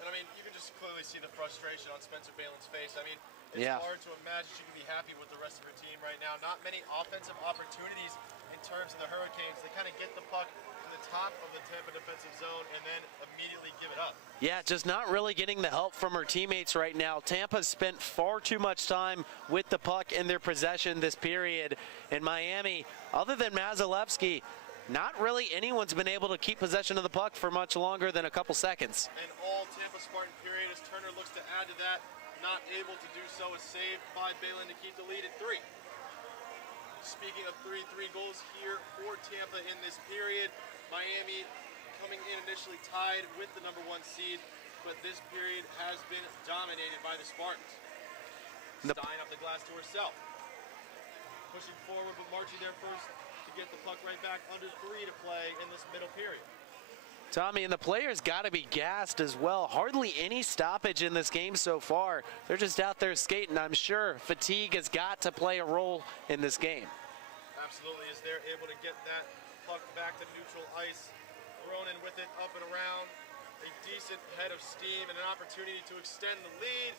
And I mean, you can just clearly see the frustration on Spencer Balin's face. I mean, it's hard to imagine she can be happy with the rest of her team right now. Not many offensive opportunities in terms of the Hurricanes. They kind of get the puck to the top of the Tampa defensive zone and then immediately give it up. Yeah, just not really getting the help from her teammates right now. Tampa spent far too much time with the puck in their possession this period. And Miami, other than Mazalevsky, not really anyone's been able to keep possession of the puck for much longer than a couple seconds. And all Tampa Spartan period as Turner looks to add to that. Not able to do so is saved by Balin to keep the lead at 3. Speaking of 3 goals here for Tampa in this period, Miami coming in initially tied with the number 1 seed, but this period has been dominated by the Spartans. Stein up the glass to herself. Pushing forward, but Marchie there first to get the puck right back under 3 to play in this middle period. Tommy, and the players got to be gassed as well. Hardly any stoppage in this game so far. They're just out there skating. I'm sure fatigue has got to play a role in this game. Absolutely, as they're able to get that puck back to neutral ice. Ronan with it up and around. A decent head of steam and an opportunity to extend the lead.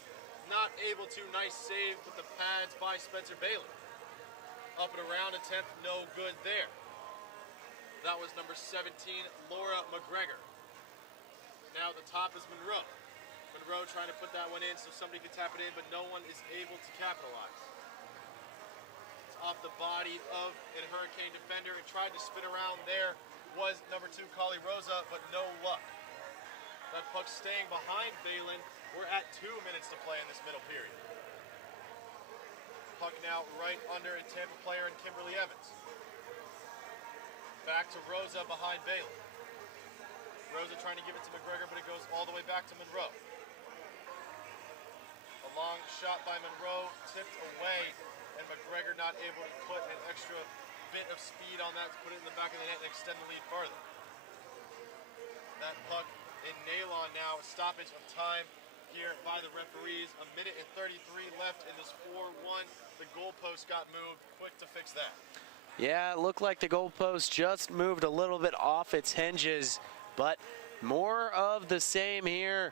Not able to. Nice save with the pads by Spencer Balin. Up and around attempt, no good there. That was number 17, Laura McGregor. Now the top is Monroe. Monroe trying to put that one in so somebody can tap it in, but no one is able to capitalize. It's off the body of a Hurricane defender and tried to spin around there was number 2, Kali Rosa, but no luck. That puck staying behind Balin. We're at 2 minutes to play in this middle period. Puck now right under a Tampa player in Kimberly Evans. Back to Rosa behind Balin. Rosa trying to give it to McGregor, but it goes all the way back to Monroe. A long shot by Monroe, tipped away, and McGregor not able to put an extra bit of speed on that to put it in the back of the net and extend the lead further. That puck in Nalon now, a stoppage of time here by the referees. 1 minute and 33 left in this 4-1. The goalpost got moved. Quick to fix that. Yeah, it looked like the goalpost just moved a little bit off its hinges, but more of the same here.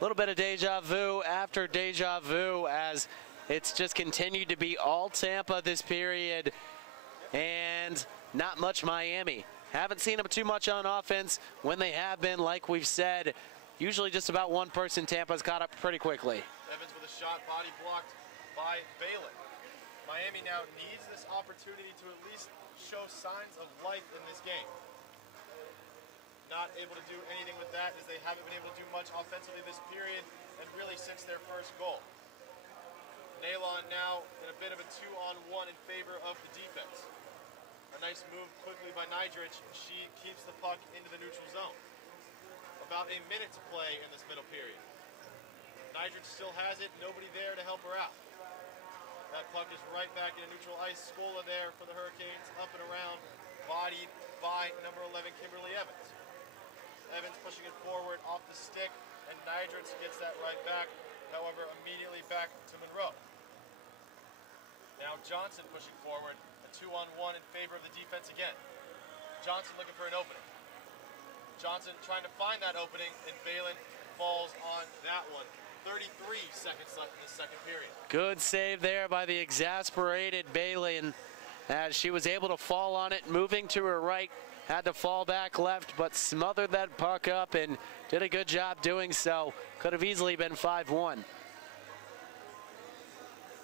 A little bit of deja vu after deja vu as it's just continued to be all Tampa this period and not much Miami. Haven't seen them too much on offense. When they have been, like we've said, usually just about one person. Tampa's caught up pretty quickly. Evans with a shot, body blocked by Balin. Miami now needs this opportunity to at least show signs of life in this game. Not able to do anything with that as they haven't been able to do much offensively this period and really since their first goal. Nalon now in a bit of a 2-on-1 in favor of the defense. A nice move quickly by Nidrich. She keeps the puck into the neutral zone. About a minute to play in this middle period. Nidrich still has it, nobody there to help her out. That puck is right back into neutral ice. Scola there for the Hurricanes, up and around, bodied by number 11, Kimberly Evans. Evans pushing it forward off the stick, and Nidrich gets that right back. However, immediately back to Monroe. Now Johnson pushing forward, a 2-on-1 in favor of the defense again. Johnson looking for an opening. Johnson trying to find that opening, and Balin falls on that one. 33 seconds left in the second period. Good save there by the exasperated Balin as she was able to fall on it, moving to her right, had to fall back left, but smothered that puck up and did a good job doing so. Could have easily been 5-1.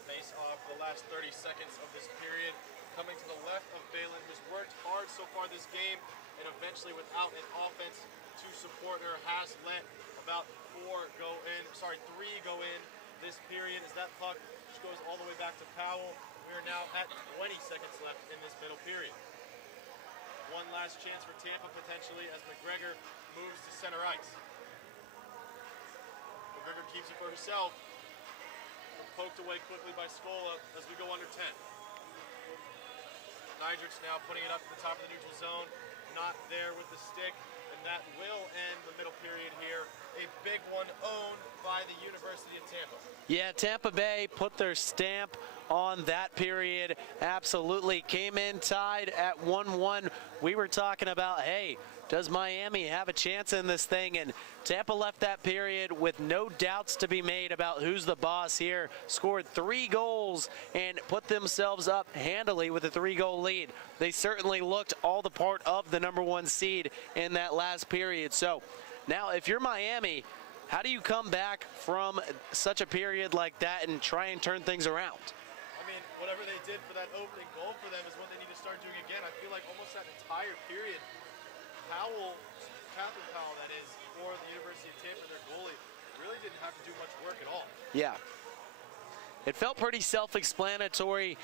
Face off for the last 30 seconds of this period. Coming to the left of Balin, who's worked hard so far this game, and eventually without an offense to support her, has let about 3 go in this period as that puck just goes all the way back to Powell. We are now at 20 seconds left in this middle period. One last chance for Tampa potentially as McGregor moves to center ice. McGregor keeps it for herself. Poked away quickly by Scola as we go under 10. Nydrich now putting it up to the top of the neutral zone. Not there with the stick, and that will end the middle period here. A big one owned by the University of Tampa. Yeah, Tampa Bay put their stamp on that period. Absolutely came in tied at 1-1. We were talking about, hey, does Miami have a chance in this thing? And Tampa left that period with no doubts to be made about who's the boss here. Scored 3 goals and put themselves up handily with a 3-goal lead. They certainly looked all the part of the #1 seed in that last period. So now if you're Miami, how do you come back from such a period like that and try and turn things around? I mean, whatever they did for that opening goal for them is what they need to start doing again. I feel like almost that entire period, Catherine Powell, that is, for the University of Tampa, their goalie, really didn't have to do much work at all. Yeah. It felt pretty self-explanatory.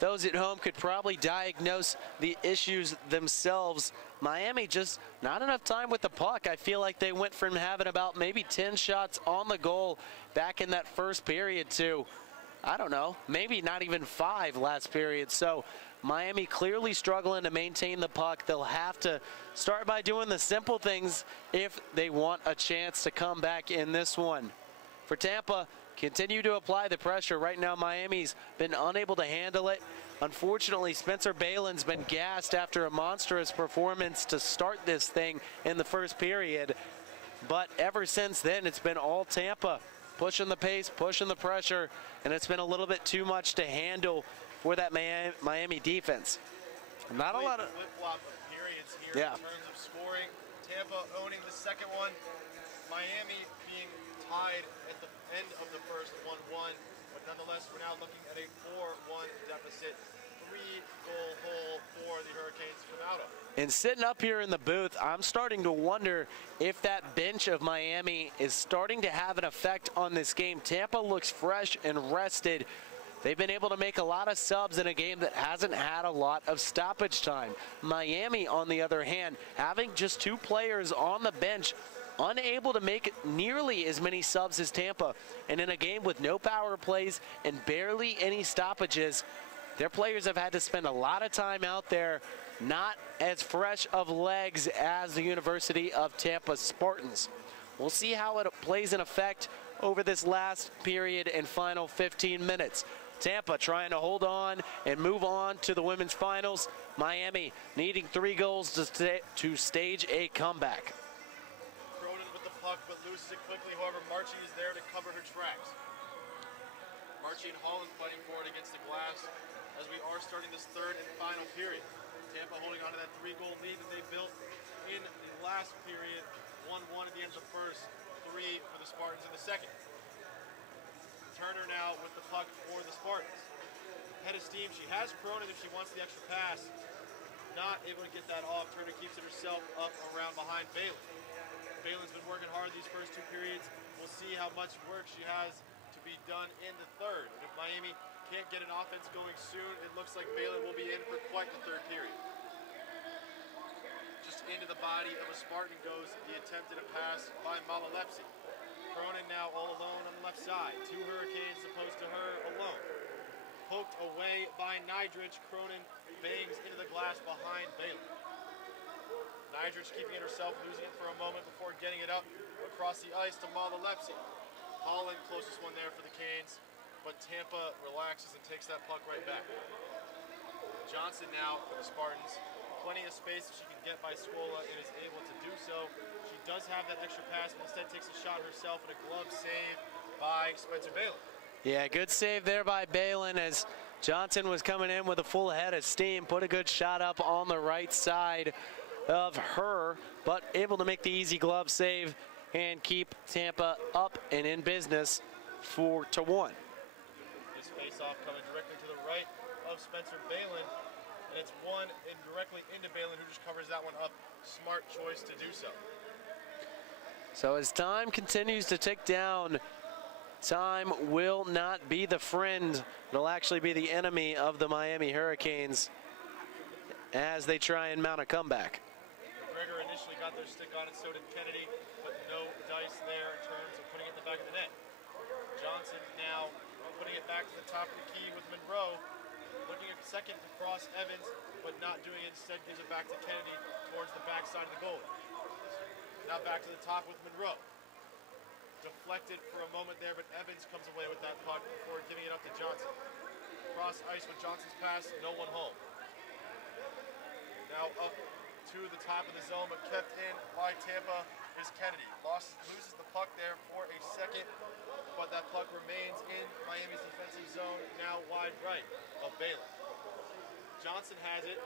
Those at home could probably diagnose the issues themselves. Miami just not enough time with the puck. I feel like they went from having about maybe 10 shots on the goal back in that first period to, I don't know, maybe not even 5 last period. So Miami clearly struggling to maintain the puck. They'll have to start by doing the simple things if they want a chance to come back in this one. For Tampa, continue to apply the pressure. Right now, Miami's been unable to handle it. Unfortunately, Spencer Balin's been gassed after a monstrous performance to start this thing in the first period. But ever since then, it's been all Tampa, pushing the pace, pushing the pressure, and it's been a little bit too much to handle for that Miami defense. Not a lot of flip-flop of periods here in terms of scoring. Tampa owning the second one. Miami being tied at the end of the first 1-1. But nonetheless, we're now looking at a 4-1 deficit. 3-goal hole for the Hurricanes to come out of. And sitting up here in the booth, I'm starting to wonder if that bench of Miami is starting to have an effect on this game. Tampa looks fresh and rested. They've been able to make a lot of subs in a game that hasn't had a lot of stoppage time. Miami, on the other hand, having just 2 players on the bench, unable to make nearly as many subs as Tampa. And in a game with no power plays and barely any stoppages, their players have had to spend a lot of time out there, not as fresh of legs as the University of Tampa Spartans. We'll see how it plays in effect over this last period and final 15 minutes. Tampa trying to hold on and move on to the women's finals. Miami needing 3 goals to stage a comeback. Cronin with the puck, but loses it quickly. However, Marchie is there to cover her tracks. Marchie and Holland fighting for it against the glass as we are starting this third and final period. Tampa holding on to that 3-goal lead that they built in the last period. 1-1 at the end of the first, 3 for the Spartans in the second. Turner now with the puck for the Spartans. Head of steam, she has Cronin if she wants the extra pass. Not able to get that off. Turner keeps it herself up around behind Balin. Balin's been working hard these first 2 periods. We'll see how much work she has to be done in the third. If Miami can't get an offense going soon, it looks like Balin will be in for quite the third period. Just into the body of a Spartan goes the attempt at a pass by Malalepsi. Cronin now all alone on the left side. 2 Hurricanes opposed to her alone. Poked away by Nydrich. Cronin bangs into the glass behind Balin. Nydrich keeping it herself, losing it for a moment before getting it up across the ice to Malalepsi. Holland, closest one there for the Canes, but Tampa relaxes and takes that puck right back. Johnson now for the Spartans. Plenty of space that she can get by Scola and is able to do so. She does have that extra pass, but instead takes a shot herself and a glove save by Spencer Balin. Yeah, good save there by Balin as Johnson was coming in with a full head of steam. Put a good shot up on the right side of her, but able to make the easy glove save and keep Tampa up and in business 4-1. This face face-off coming directly to the right of Spencer Balin. And it's one and directly into Balin, who just covers that one up. Smart choice to do so. So as time continues to tick down, time will not be the friend. It'll actually be the enemy of the Miami Hurricanes as they try and mount a comeback. McGregor initially got their stick on it, so did Kennedy, but no dice there in terms of putting it in the back of the net. Johnson now putting it back to the top of the key with Monroe. Looking at second to cross Evans, but not doing it. Instead gives it back to Kennedy towards the backside of the goal. Now back to the top with Monroe. Deflected for a moment there, but Evans comes away with that puck before giving it up to Johnson. Cross ice with Johnson's pass, no one home. Now up to the top of the zone, but kept in by Tampa is Kennedy. Loses the puck there for a second, but that puck remains in Miami's defensive zone, now wide right of Balin. Johnson has it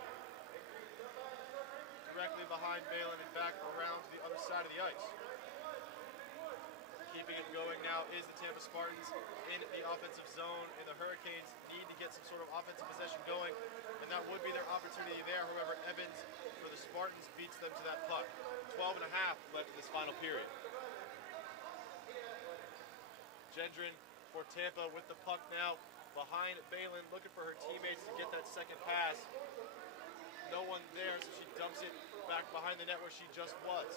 directly behind Balin and back around to the other side of the ice. Keeping it going now is the Tampa Spartans in the offensive zone, and the Hurricanes need to get some sort of offensive possession going, and that would be their opportunity there. However, Evans for the Spartans beats them to that puck. 12 and a half left in this final period. Gendron for Tampa with the puck now behind Balin, looking for her teammates to get that second pass. No one there, so she dumps it back behind the net where she just was.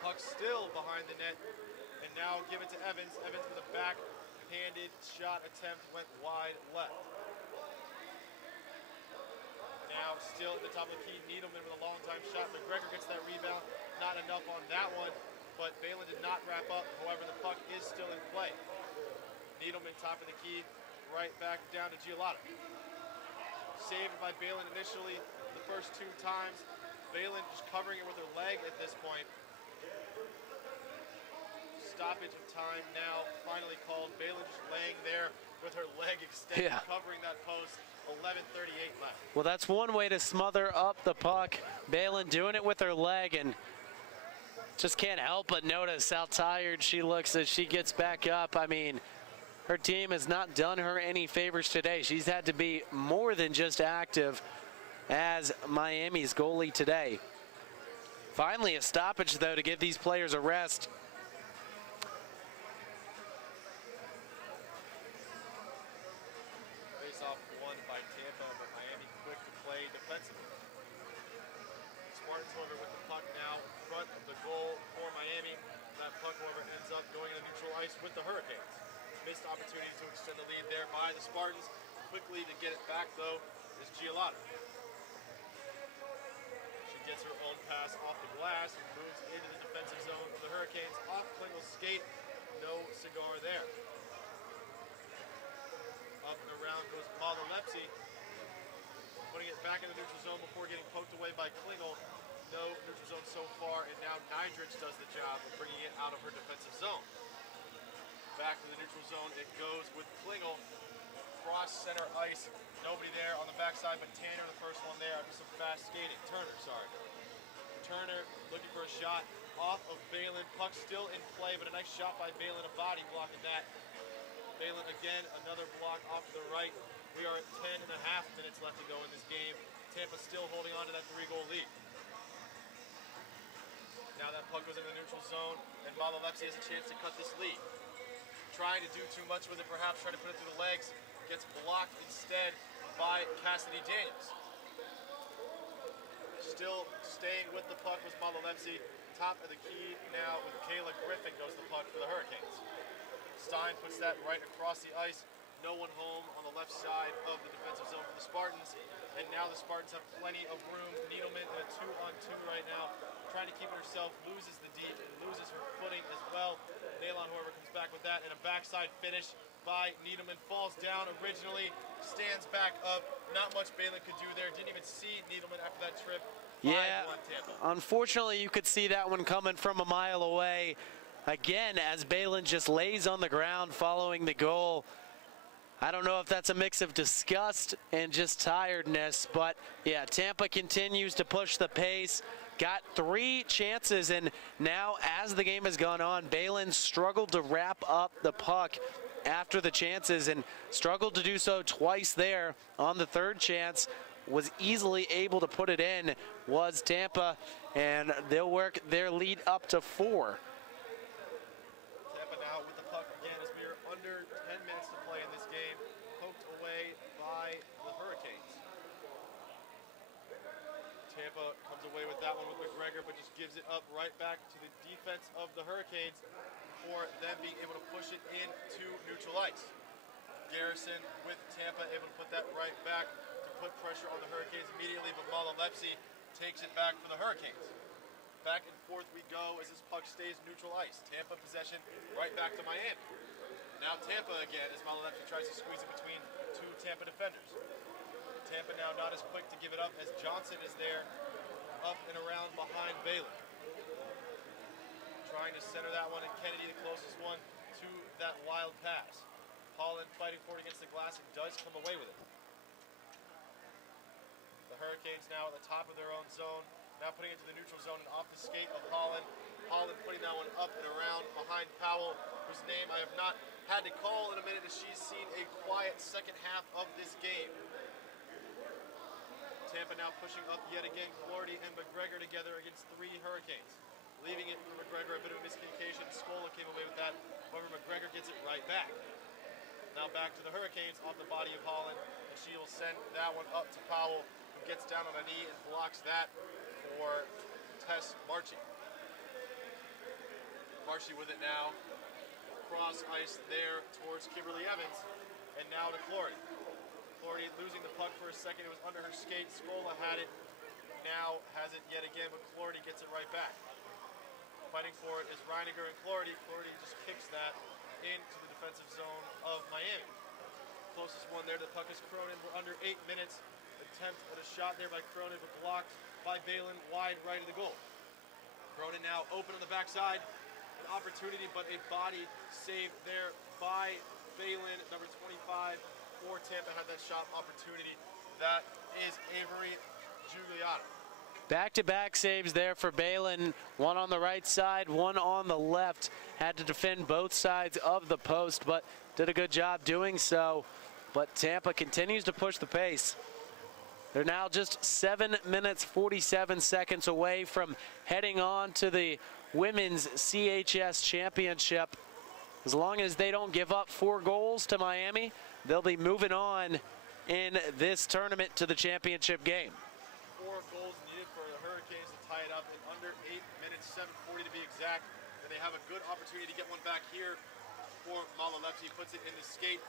Puck still behind the net, and now give it to Evans. Evans with a back-handed shot attempt went wide left. Now still at the top of the key, Needleman with a long time shot. McGregor gets that rebound, not enough on that one, but Balin did not wrap up. However, the puck is still in play. Needleman top of the key, right back down to Giuliotto. Saved by Balin initially the first two times. Balin just covering it with her leg at this point. Stoppage of time now finally called. Balin just laying there with her leg extended, covering that post. 11:38 left. Well, that's one way to smother up the puck. Balin doing it with her leg, and just can't help but notice how tired she looks as she gets back up. I mean, her team has not done her any favors today. She's had to be more than just active as Miami's goalie today. Finally, a stoppage, though, to give these players a rest. Face-off won by Tampa, but Miami quick to play defensively. Spartans, however, with the puck now in front of the goal for Miami. That puck, however, ends up going into neutral ice with the Hurricanes. Missed opportunity to extend the lead there by the Spartans. Quickly to get it back, though, is Giuliotto. She gets her own pass off the glass and moves into the defensive zone of the Hurricanes. Off Klingle's skate, no cigar there. Up and around goes Malalepsi, putting it back in the neutral zone before getting poked away by Klingle. No neutral zone so far, and now Nydrich does the job of bringing it out of her defensive zone. Back to the neutral zone it goes with Klingle. Cross center ice, nobody there on the backside, but Tanner, the first one there, after some fast skating. Turner looking for a shot off of Balin. Puck still in play, but a nice shot by Balin, a body blocking that. Balin again, another block off to the right. We are at 10 and a half minutes left to go in this game. Tampa still holding on to that 3-goal lead. Now that puck goes in the neutral zone, and Malalepsi has a chance to cut this lead. Trying to do too much with it, perhaps trying to put it through the legs. Gets blocked instead by Cassidy Daniels. Still staying with the puck was Malalepsi. Top of the key now with Kayla Griffin goes the puck for the Hurricanes. Stein puts that right across the ice. No one home on the left side of the defensive zone for the Spartans. And now the Spartans have plenty of room. Needleman in a 2-on-2 right now, trying to keep it herself, loses the deep and loses her footing as well. Nalon, however, comes back with that, and a backside finish by Needleman. Falls down originally, stands back up. Not much Balin could do there. Didn't even see Needleman after that trip. Yeah, unfortunately, you could see that one coming from a mile away. Again, as Balin just lays on the ground following the goal. I don't know if that's a mix of disgust and just tiredness, but yeah, Tampa continues to push the pace. Got 3 chances, and now as the game has gone on, Balin struggled to wrap up the puck after the chances and struggled to do so twice there. On the third chance, was easily able to put it in, was Tampa, and they'll work their lead up to 4. Tampa now with the puck again as we are under 10 minutes to play in this game, poked away by the Hurricanes. Tampa comes away with that one with McGregor, but just gives it up right back to the defense of the Hurricanes for them being able to push it into neutral ice. Garrison with Tampa able to put that right back to put pressure on the Hurricanes immediately, but Malalepsi takes it back for the Hurricanes. Back and forth we go as this puck stays neutral ice. Tampa possession right back to Miami. Now Tampa again as Malalepsi tries to squeeze it between 2 Tampa defenders. Tampa now not as quick to give it up as Johnson is there up and around behind Baylor. Trying to center that one, and Kennedy the closest one to that wild pass. Holland fighting for it against the glass and does come away with it. The Hurricanes now at the top of their own zone, now putting it to the neutral zone and off the skate of Holland. Holland putting that one up and around behind Powell, whose name I have not had to call in a minute as she's seen a quiet second half of this game. Tampa now pushing up yet again, Clardy and McGregor together against 3 Hurricanes. Leaving it for McGregor, a bit of a miscommunication. Scola came away with that, however McGregor gets it right back. Now back to the Hurricanes off the body of Holland, and she will send that one up to Powell, who gets down on a knee and blocks that for Tess Marchi. Marchi with it now, cross ice there towards Kimberly Evans, and now to Clardy. Clardy losing the puck for a second, it was under her skate, Scola had it, now has it yet again, but Clardy gets it right back. Fighting for it is Reiniger and Clardy. Clardy just kicks that into the defensive zone of Miami. Closest one there, the puck is Cronin. We're under 8 minutes. Attempt at a shot there by Cronin, but blocked by Balin wide right of the goal. Cronin now open on the backside. An opportunity, but a body save there by Balin, number 25 for Tampa had that shot opportunity. That is Avery Giuliano. Back-to-back saves there for Balin. One on the right side, one on the left. Had to defend both sides of the post, but did a good job doing so. But Tampa continues to push the pace. They're now just 7 minutes, 47 seconds away from heading on to the Women's CHS Championship. As long as they don't give up 4 goals to Miami, they'll be moving on in this tournament to the championship game. 4 goals needed for the Hurricanes to tie it up in under 8 minutes, 7:40 to be exact. And they have a good opportunity to get one back here for Malalepsi. Puts it in the skate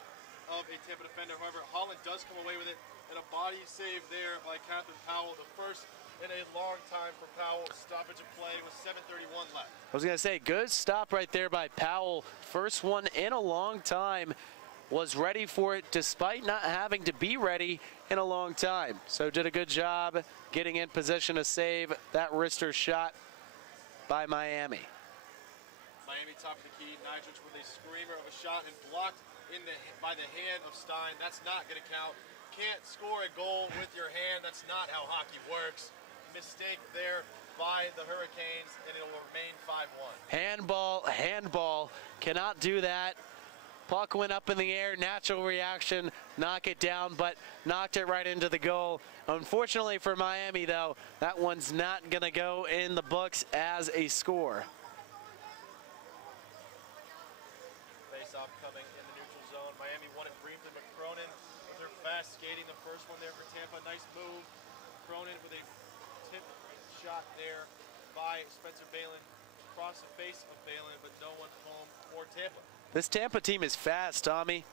of a Tampa defender. However, Holland does come away with it, and a body save there by Catherine Powell. The first in a long time for Powell. Stoppage of play with 7:31 left. I was going to say, good stop right there by Powell. First one in a long time. Was ready for it despite not having to be ready in a long time. So did a good job getting in position to save that wrister shot by Miami. Miami top of the key. Nigel with a screamer of a shot and blocked by the hand of Stein. That's not going to count. Can't score a goal with your hand. That's not how hockey works. Mistake there by the Hurricanes, and it'll remain 5-1. Handball. Cannot do that. Puck went up in the air, natural reaction, knock it down, but knocked it right into the goal. Unfortunately for Miami, though, that one's not going to go in the books as a score. Face-off coming in the neutral zone. Miami won it briefly, but Cronin with her fast skating. The first one there for Tampa. Nice move. Cronin with a tip shot there by Spencer Balin. Across the face of Balin, but no one home for Tampa. This Tampa team is fast, Tommy.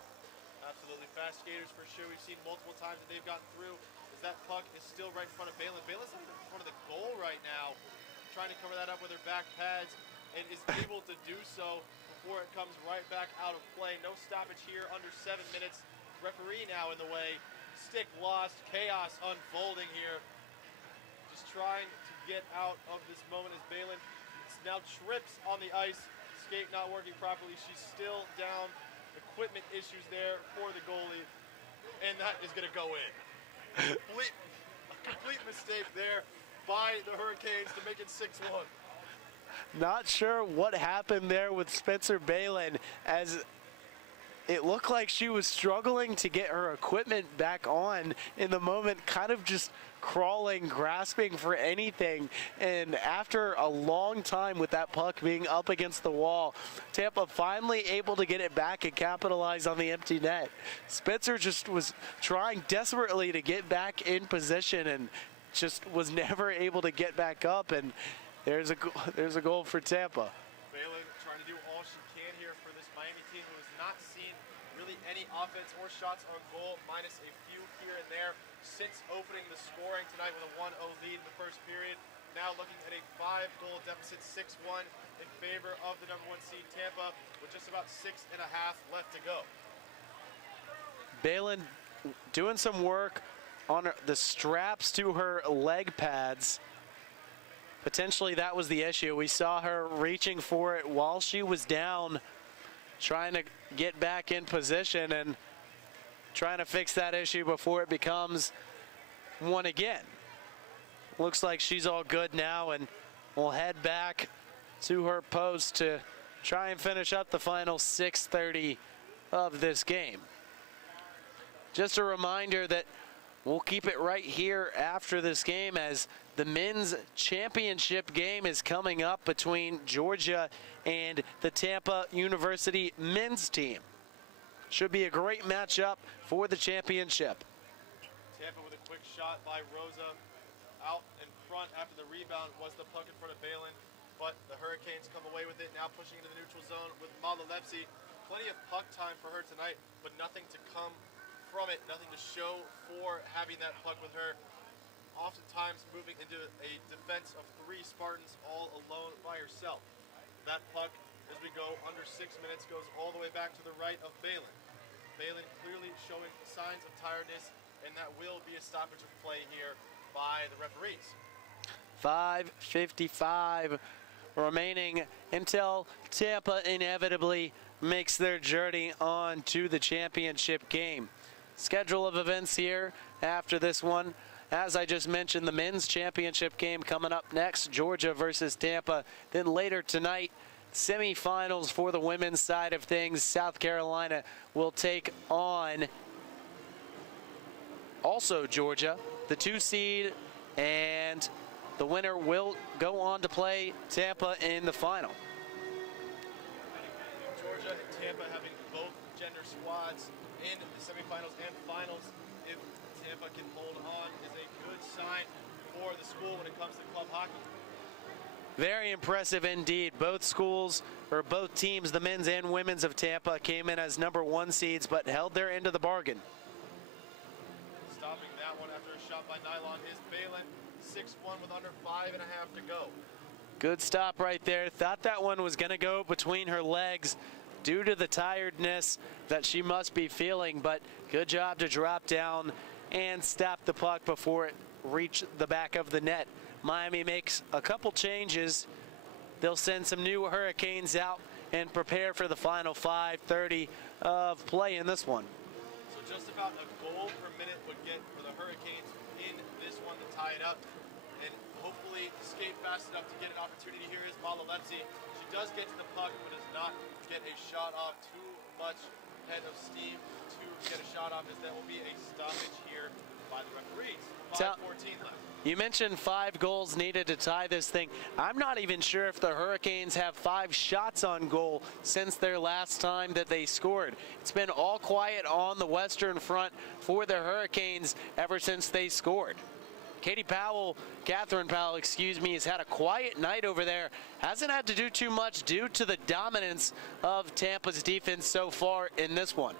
Absolutely fast skaters for sure. We've seen multiple times that they've gotten through as that puck is still right in front of Balin. Balin's not even in front of the goal right now, trying to cover that up with her back pads, and is able to do so before it comes right back out of play. No stoppage here, under 7 minutes. Referee now in the way. Stick lost, chaos unfolding here. Just trying to get out of this moment as Balin now trips on the ice. Skate not working properly. She's still down. Equipment issues there for the goalie, and that is going to go in. A complete mistake there by the Hurricanes to make it 6-1. Not sure what happened there with Spencer Balin, as it looked like she was struggling to get her equipment back on in the moment, kind of just crawling, grasping for anything. And after a long time with that puck being up against the wall, Tampa finally able to get it back and capitalize on the empty net. Spitzer just was trying desperately to get back in position and just was never able to get back up. And there's a goal for Tampa. Balin trying to do all she can here for this Miami team, who has not seen really any offense or shots on goal, minus a few here and there since opening the scoring tonight with a 1-0 lead in the first period. Now looking at a 5-goal deficit, 6-1 in favor of the #1 seed Tampa, with just about 6.5 left to go. Balin doing some work on the straps to her leg pads. Potentially that was the issue. We saw her reaching for it while she was down, trying to get back in position and trying to fix that issue before it becomes one again. Looks like she's all good now, and we'll head back to her post to try and finish up the final 6:30 of this game. Just a reminder that we'll keep it right here after this game, as the men's championship game is coming up between Georgia and the Tampa University men's team. Should be a great matchup for the championship. Tampa with a quick shot by Rosa out in front after the rebound was the puck in front of Balin, but the Hurricanes come away with it, now pushing into the neutral zone with Malalevsky. Plenty of puck time for her tonight, but nothing to come from it, nothing to show for having that puck with her. Oftentimes moving into a defense of 3 Spartans all alone by herself. That puck, as we go under 6 minutes, goes all the way back to the right of Balin. Balin clearly showing signs of tiredness, and that will be a stoppage of play here by the referees. 5:55 remaining until Tampa inevitably makes their journey on to the championship game. Schedule of events here after this one. As I just mentioned, the men's championship game coming up next, Georgia versus Tampa. Then later tonight, semifinals for the women's side of things. South Carolina will take on also Georgia, the 2 seed, and the winner will go on to play Tampa in the final. Georgia and Tampa having both gender squads in the semifinals and finals. If Tampa can hold on, is a good sign for the school when it comes to club hockey. Very impressive indeed. Both schools, or both teams, the men's and women's of Tampa, came in as #1 seeds but held their end of the bargain. Stopping that one after a shot by Nylon is Balin. 6-1 with under 5.5 to go. Good stop right there. Thought that one was going to go between her legs due to the tiredness that she must be feeling, but good job to drop down and stop the puck before it reached the back of the net. Miami makes a couple changes. They'll send some new Hurricanes out and prepare for the final 5:30 of play in this one. So just about a goal per minute would get for the Hurricanes in this one to tie it up, and hopefully skate fast enough to get an opportunity. Here is Malalevsky. She does get to the puck, but does not get a shot off. Too much head of steam to get a shot off, as there will be a stoppage here by the referees. 5:14 left. You mentioned 5 goals needed to tie this thing. I'm not even sure if the Hurricanes have 5 shots on goal since their last time that they scored. It's been all quiet on the Western Front for the Hurricanes ever since they scored. Catherine Powell, has had a quiet night over there. Hasn't had to do too much due to the dominance of Tampa's defense so far in this one.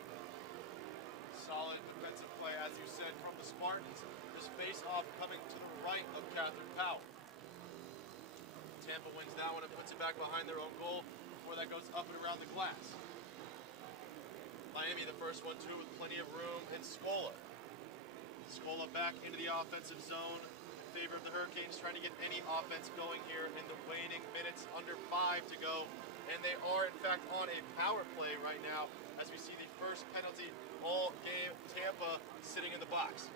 Solid defensive play, as you said, from the Spartans. This face-off coming to the right of Catherine Powell. Tampa wins that one and puts it back behind their own goal before that goes up and around the glass. Miami the first one too, with plenty of room, and Scola. Scola back into the offensive zone in favor of the Hurricanes, trying to get any offense going here in the waning minutes, under 5 to go. And they are, in fact, on a power play right now, as we see the first penalty all game. Tampa sitting in the box.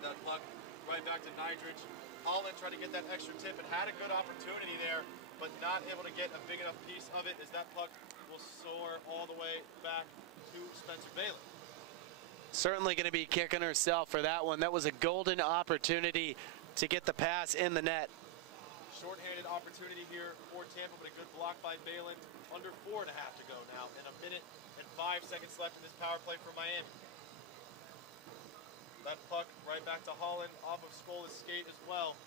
That puck right back to Nidrich. Holland tried to get that extra tip and had a good opportunity there, but not able to get a big enough piece of it, as that puck will soar all the way back to Spencer Bailey. Certainly going to be kicking herself for that one. That was a golden opportunity to get the pass in the net. Shorthanded opportunity here for Tampa, but a good block by Balin. Under 4.5 to go now, and 1 minute and 5 seconds left in this power play for Miami. That puck right back to Holland, off of Skola's skate as well.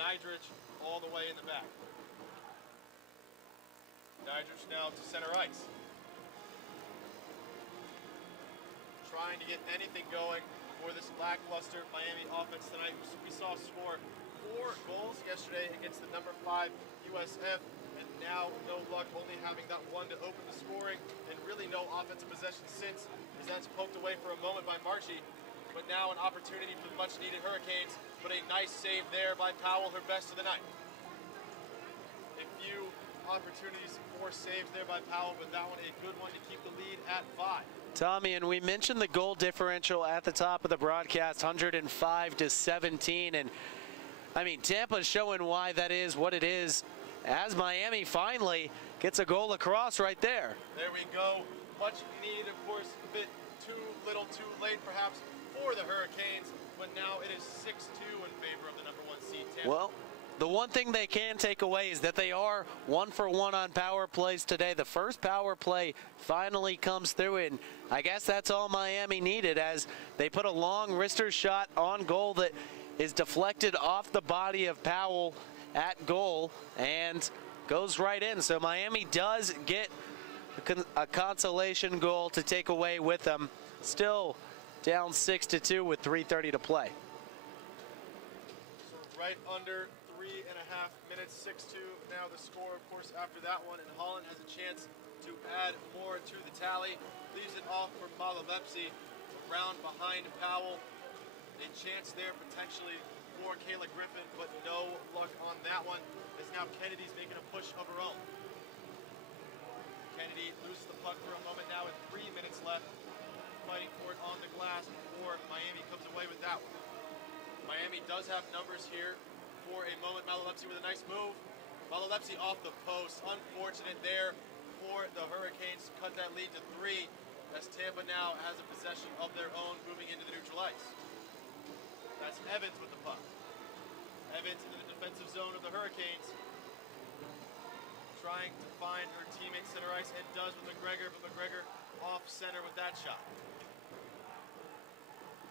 Nidrich all the way in the back. Nidrich now to center ice. Trying to get anything going for this lackluster Miami offense tonight. We saw score 4 goals yesterday against the number 5 USF, and now no luck, only having that one to open the scoring, and really no offensive possession since, as that's poked away for a moment by Marshy. But now an opportunity for the much-needed Hurricanes, but a nice save there by Powell, her best of the night. A few opportunities for saves there by Powell, but that one a good one to keep the lead at 5. Tommy, and we mentioned the goal differential at the top of the broadcast, 105-17, and I mean, Tampa's showing why that is what it is, as Miami finally gets a goal across right there. There we go. Much needed, of course, a bit too little, too late perhaps for the Hurricanes, but now it is 6-2 in favor of the number 1 seed, Tampa. Well, the one thing they can take away is that they are 1 for 1 on power plays today. The first power play finally comes through, and I guess that's all Miami needed, as they put a long wrister shot on goal that is deflected off the body of Powell at goal and goes right in. So Miami does get a consolation goal to take away with them. Still down 6-2 with 3:30 to play. So right under 3.5 minutes, 6-2 now the score, of course, after that one, and Holland has a chance to add more to the tally. Leaves it off for Malavepsi, around behind Powell. A chance there potentially for Kayla Griffin, but no luck on that one, as now Kennedy's making a push of her own. Kennedy loses the puck for a moment now with 3 minutes left, fighting for it on the glass before Miami comes away with that one. Miami does have numbers here for a moment. Malavepsi with a nice move. Malavepsi off the post. Unfortunate there for the Hurricanes to cut that lead to 3, as Tampa now has a possession of their own moving into the neutral ice. That's Evans with the puck. Evans into the defensive zone of the Hurricanes. Trying to find her teammate center ice, and does with McGregor, but McGregor off center with that shot.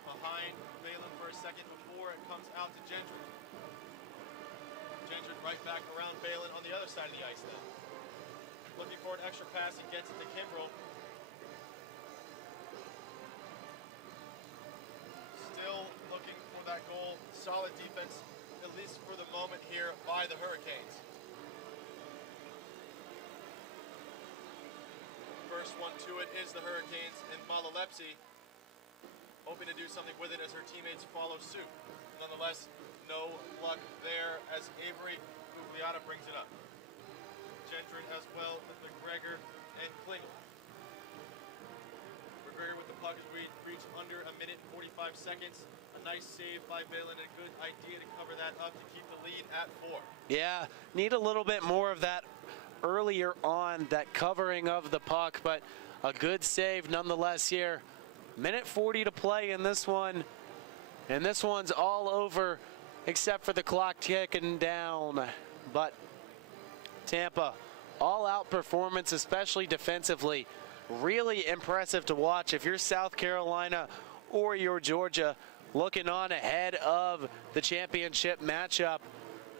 Behind Balin for a second before it comes out to Gendron. Gendron right back around Balin on the other side of the ice now. Looking for an extra pass, and gets it to Kimbrell. Still looking for that goal. Solid defense, at least for the moment here, by the Hurricanes. First one to it is the Hurricanes, and Malavepsi hoping to do something with it as her teammates follow suit. Nonetheless, no luck there as Avery Gugliata brings it up. Gendron as well as McGregor and Klingel. McGregor with the puck as we reach under 1 minute and 45 seconds. A nice save by Balin, and a good idea to cover that up to keep the lead at 4. Yeah, need a little bit more of that earlier on, that covering of the puck, but a good save nonetheless here. Minute 40 to play in this one, and this one's all over except for the clock ticking down. But Tampa, all-out performance, especially defensively. Really impressive to watch. If you're South Carolina or you're Georgia looking on ahead of the championship matchup,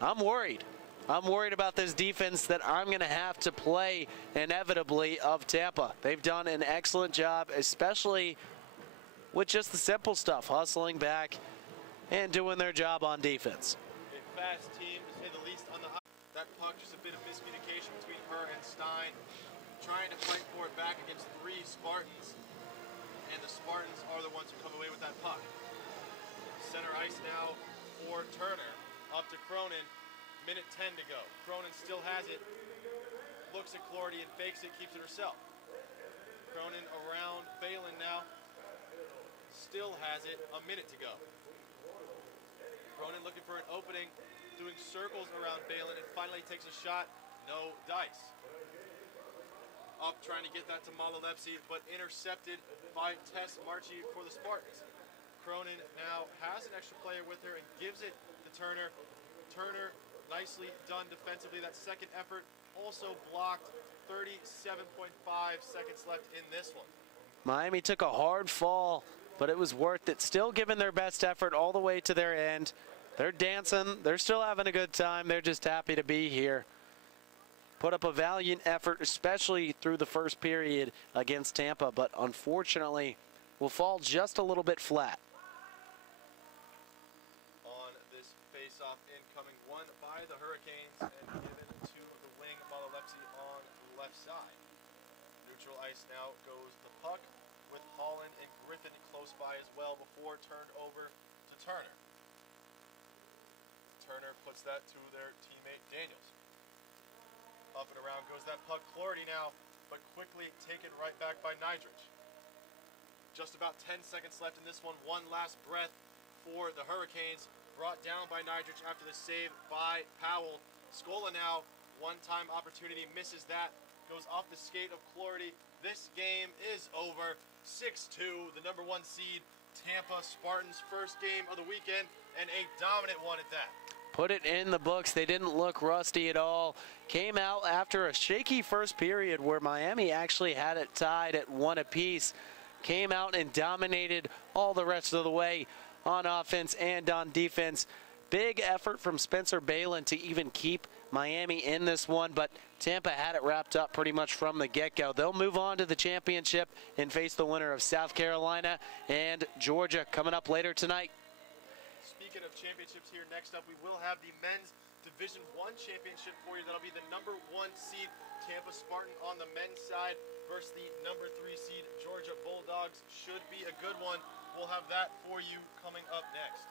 I'm worried. I'm worried about this defense that I'm going to have to play inevitably of Tampa. They've done an excellent job, especially with just the simple stuff, hustling back and doing their job on defense. A fast team, to say the least, on the that puck, just a bit of miscommunication between her and Stein, trying to fight for it back against 3 Spartans, and the Spartans are the ones who come away with that puck. Center ice now for Turner, up to Cronin, minute 10 to go. Cronin still has it, looks at Clardy and fakes it, keeps it herself. Cronin around Balin now, still has it, a minute to go. Cronin looking for an opening, doing circles around Balin, and finally takes a shot, no dice. Up trying to get that to Malalepsi, but intercepted by Tess Marchi for the Spartans. Cronin now has an extra player with her and gives it to Turner. Turner, nicely done defensively. That second effort also blocked. 37.5 seconds left in this one. Miami took a hard fall, but it was worth it. Still giving their best effort all the way to their end. They're dancing. They're still having a good time. They're just happy to be here. Put up a valiant effort, especially through the first period against Tampa, but unfortunately will fall just a little bit flat. On this face-off incoming, won by the Hurricanes and given to the wing Malalepsi on the left side. Neutral ice now goes the puck with Holland and Griffin close by as well before turned over to Turner. Turner puts that to their teammate Daniels. Up and around goes that puck. Clarity now, but quickly taken right back by Nidrich. Just about 10 seconds left in this one. One last breath for the Hurricanes. Brought down by Nidrich after the save by Powell. Scola now, one-time opportunity, misses that. Goes off the skate of Clarity. This game is over. 6-2, the number 1 seed. Tampa Spartans' first game of the weekend, and a dominant one at that. Put it in the books. They didn't look rusty at all. Came out after a shaky first period where Miami actually had it tied at 1 apiece. Came out and dominated all the rest of the way on offense and on defense. Big effort from Spencer Balin to even keep Miami in this one, but Tampa had it wrapped up pretty much from the get-go. They'll move on to the championship and face the winner of South Carolina and Georgia coming up later tonight. Speaking of championships here, next up we will have the men's Division I championship for you. That'll be the number 1 seed Tampa Spartan on the men's side versus the number 3 seed Georgia Bulldogs. Should be a good one. We'll have that for you coming up next.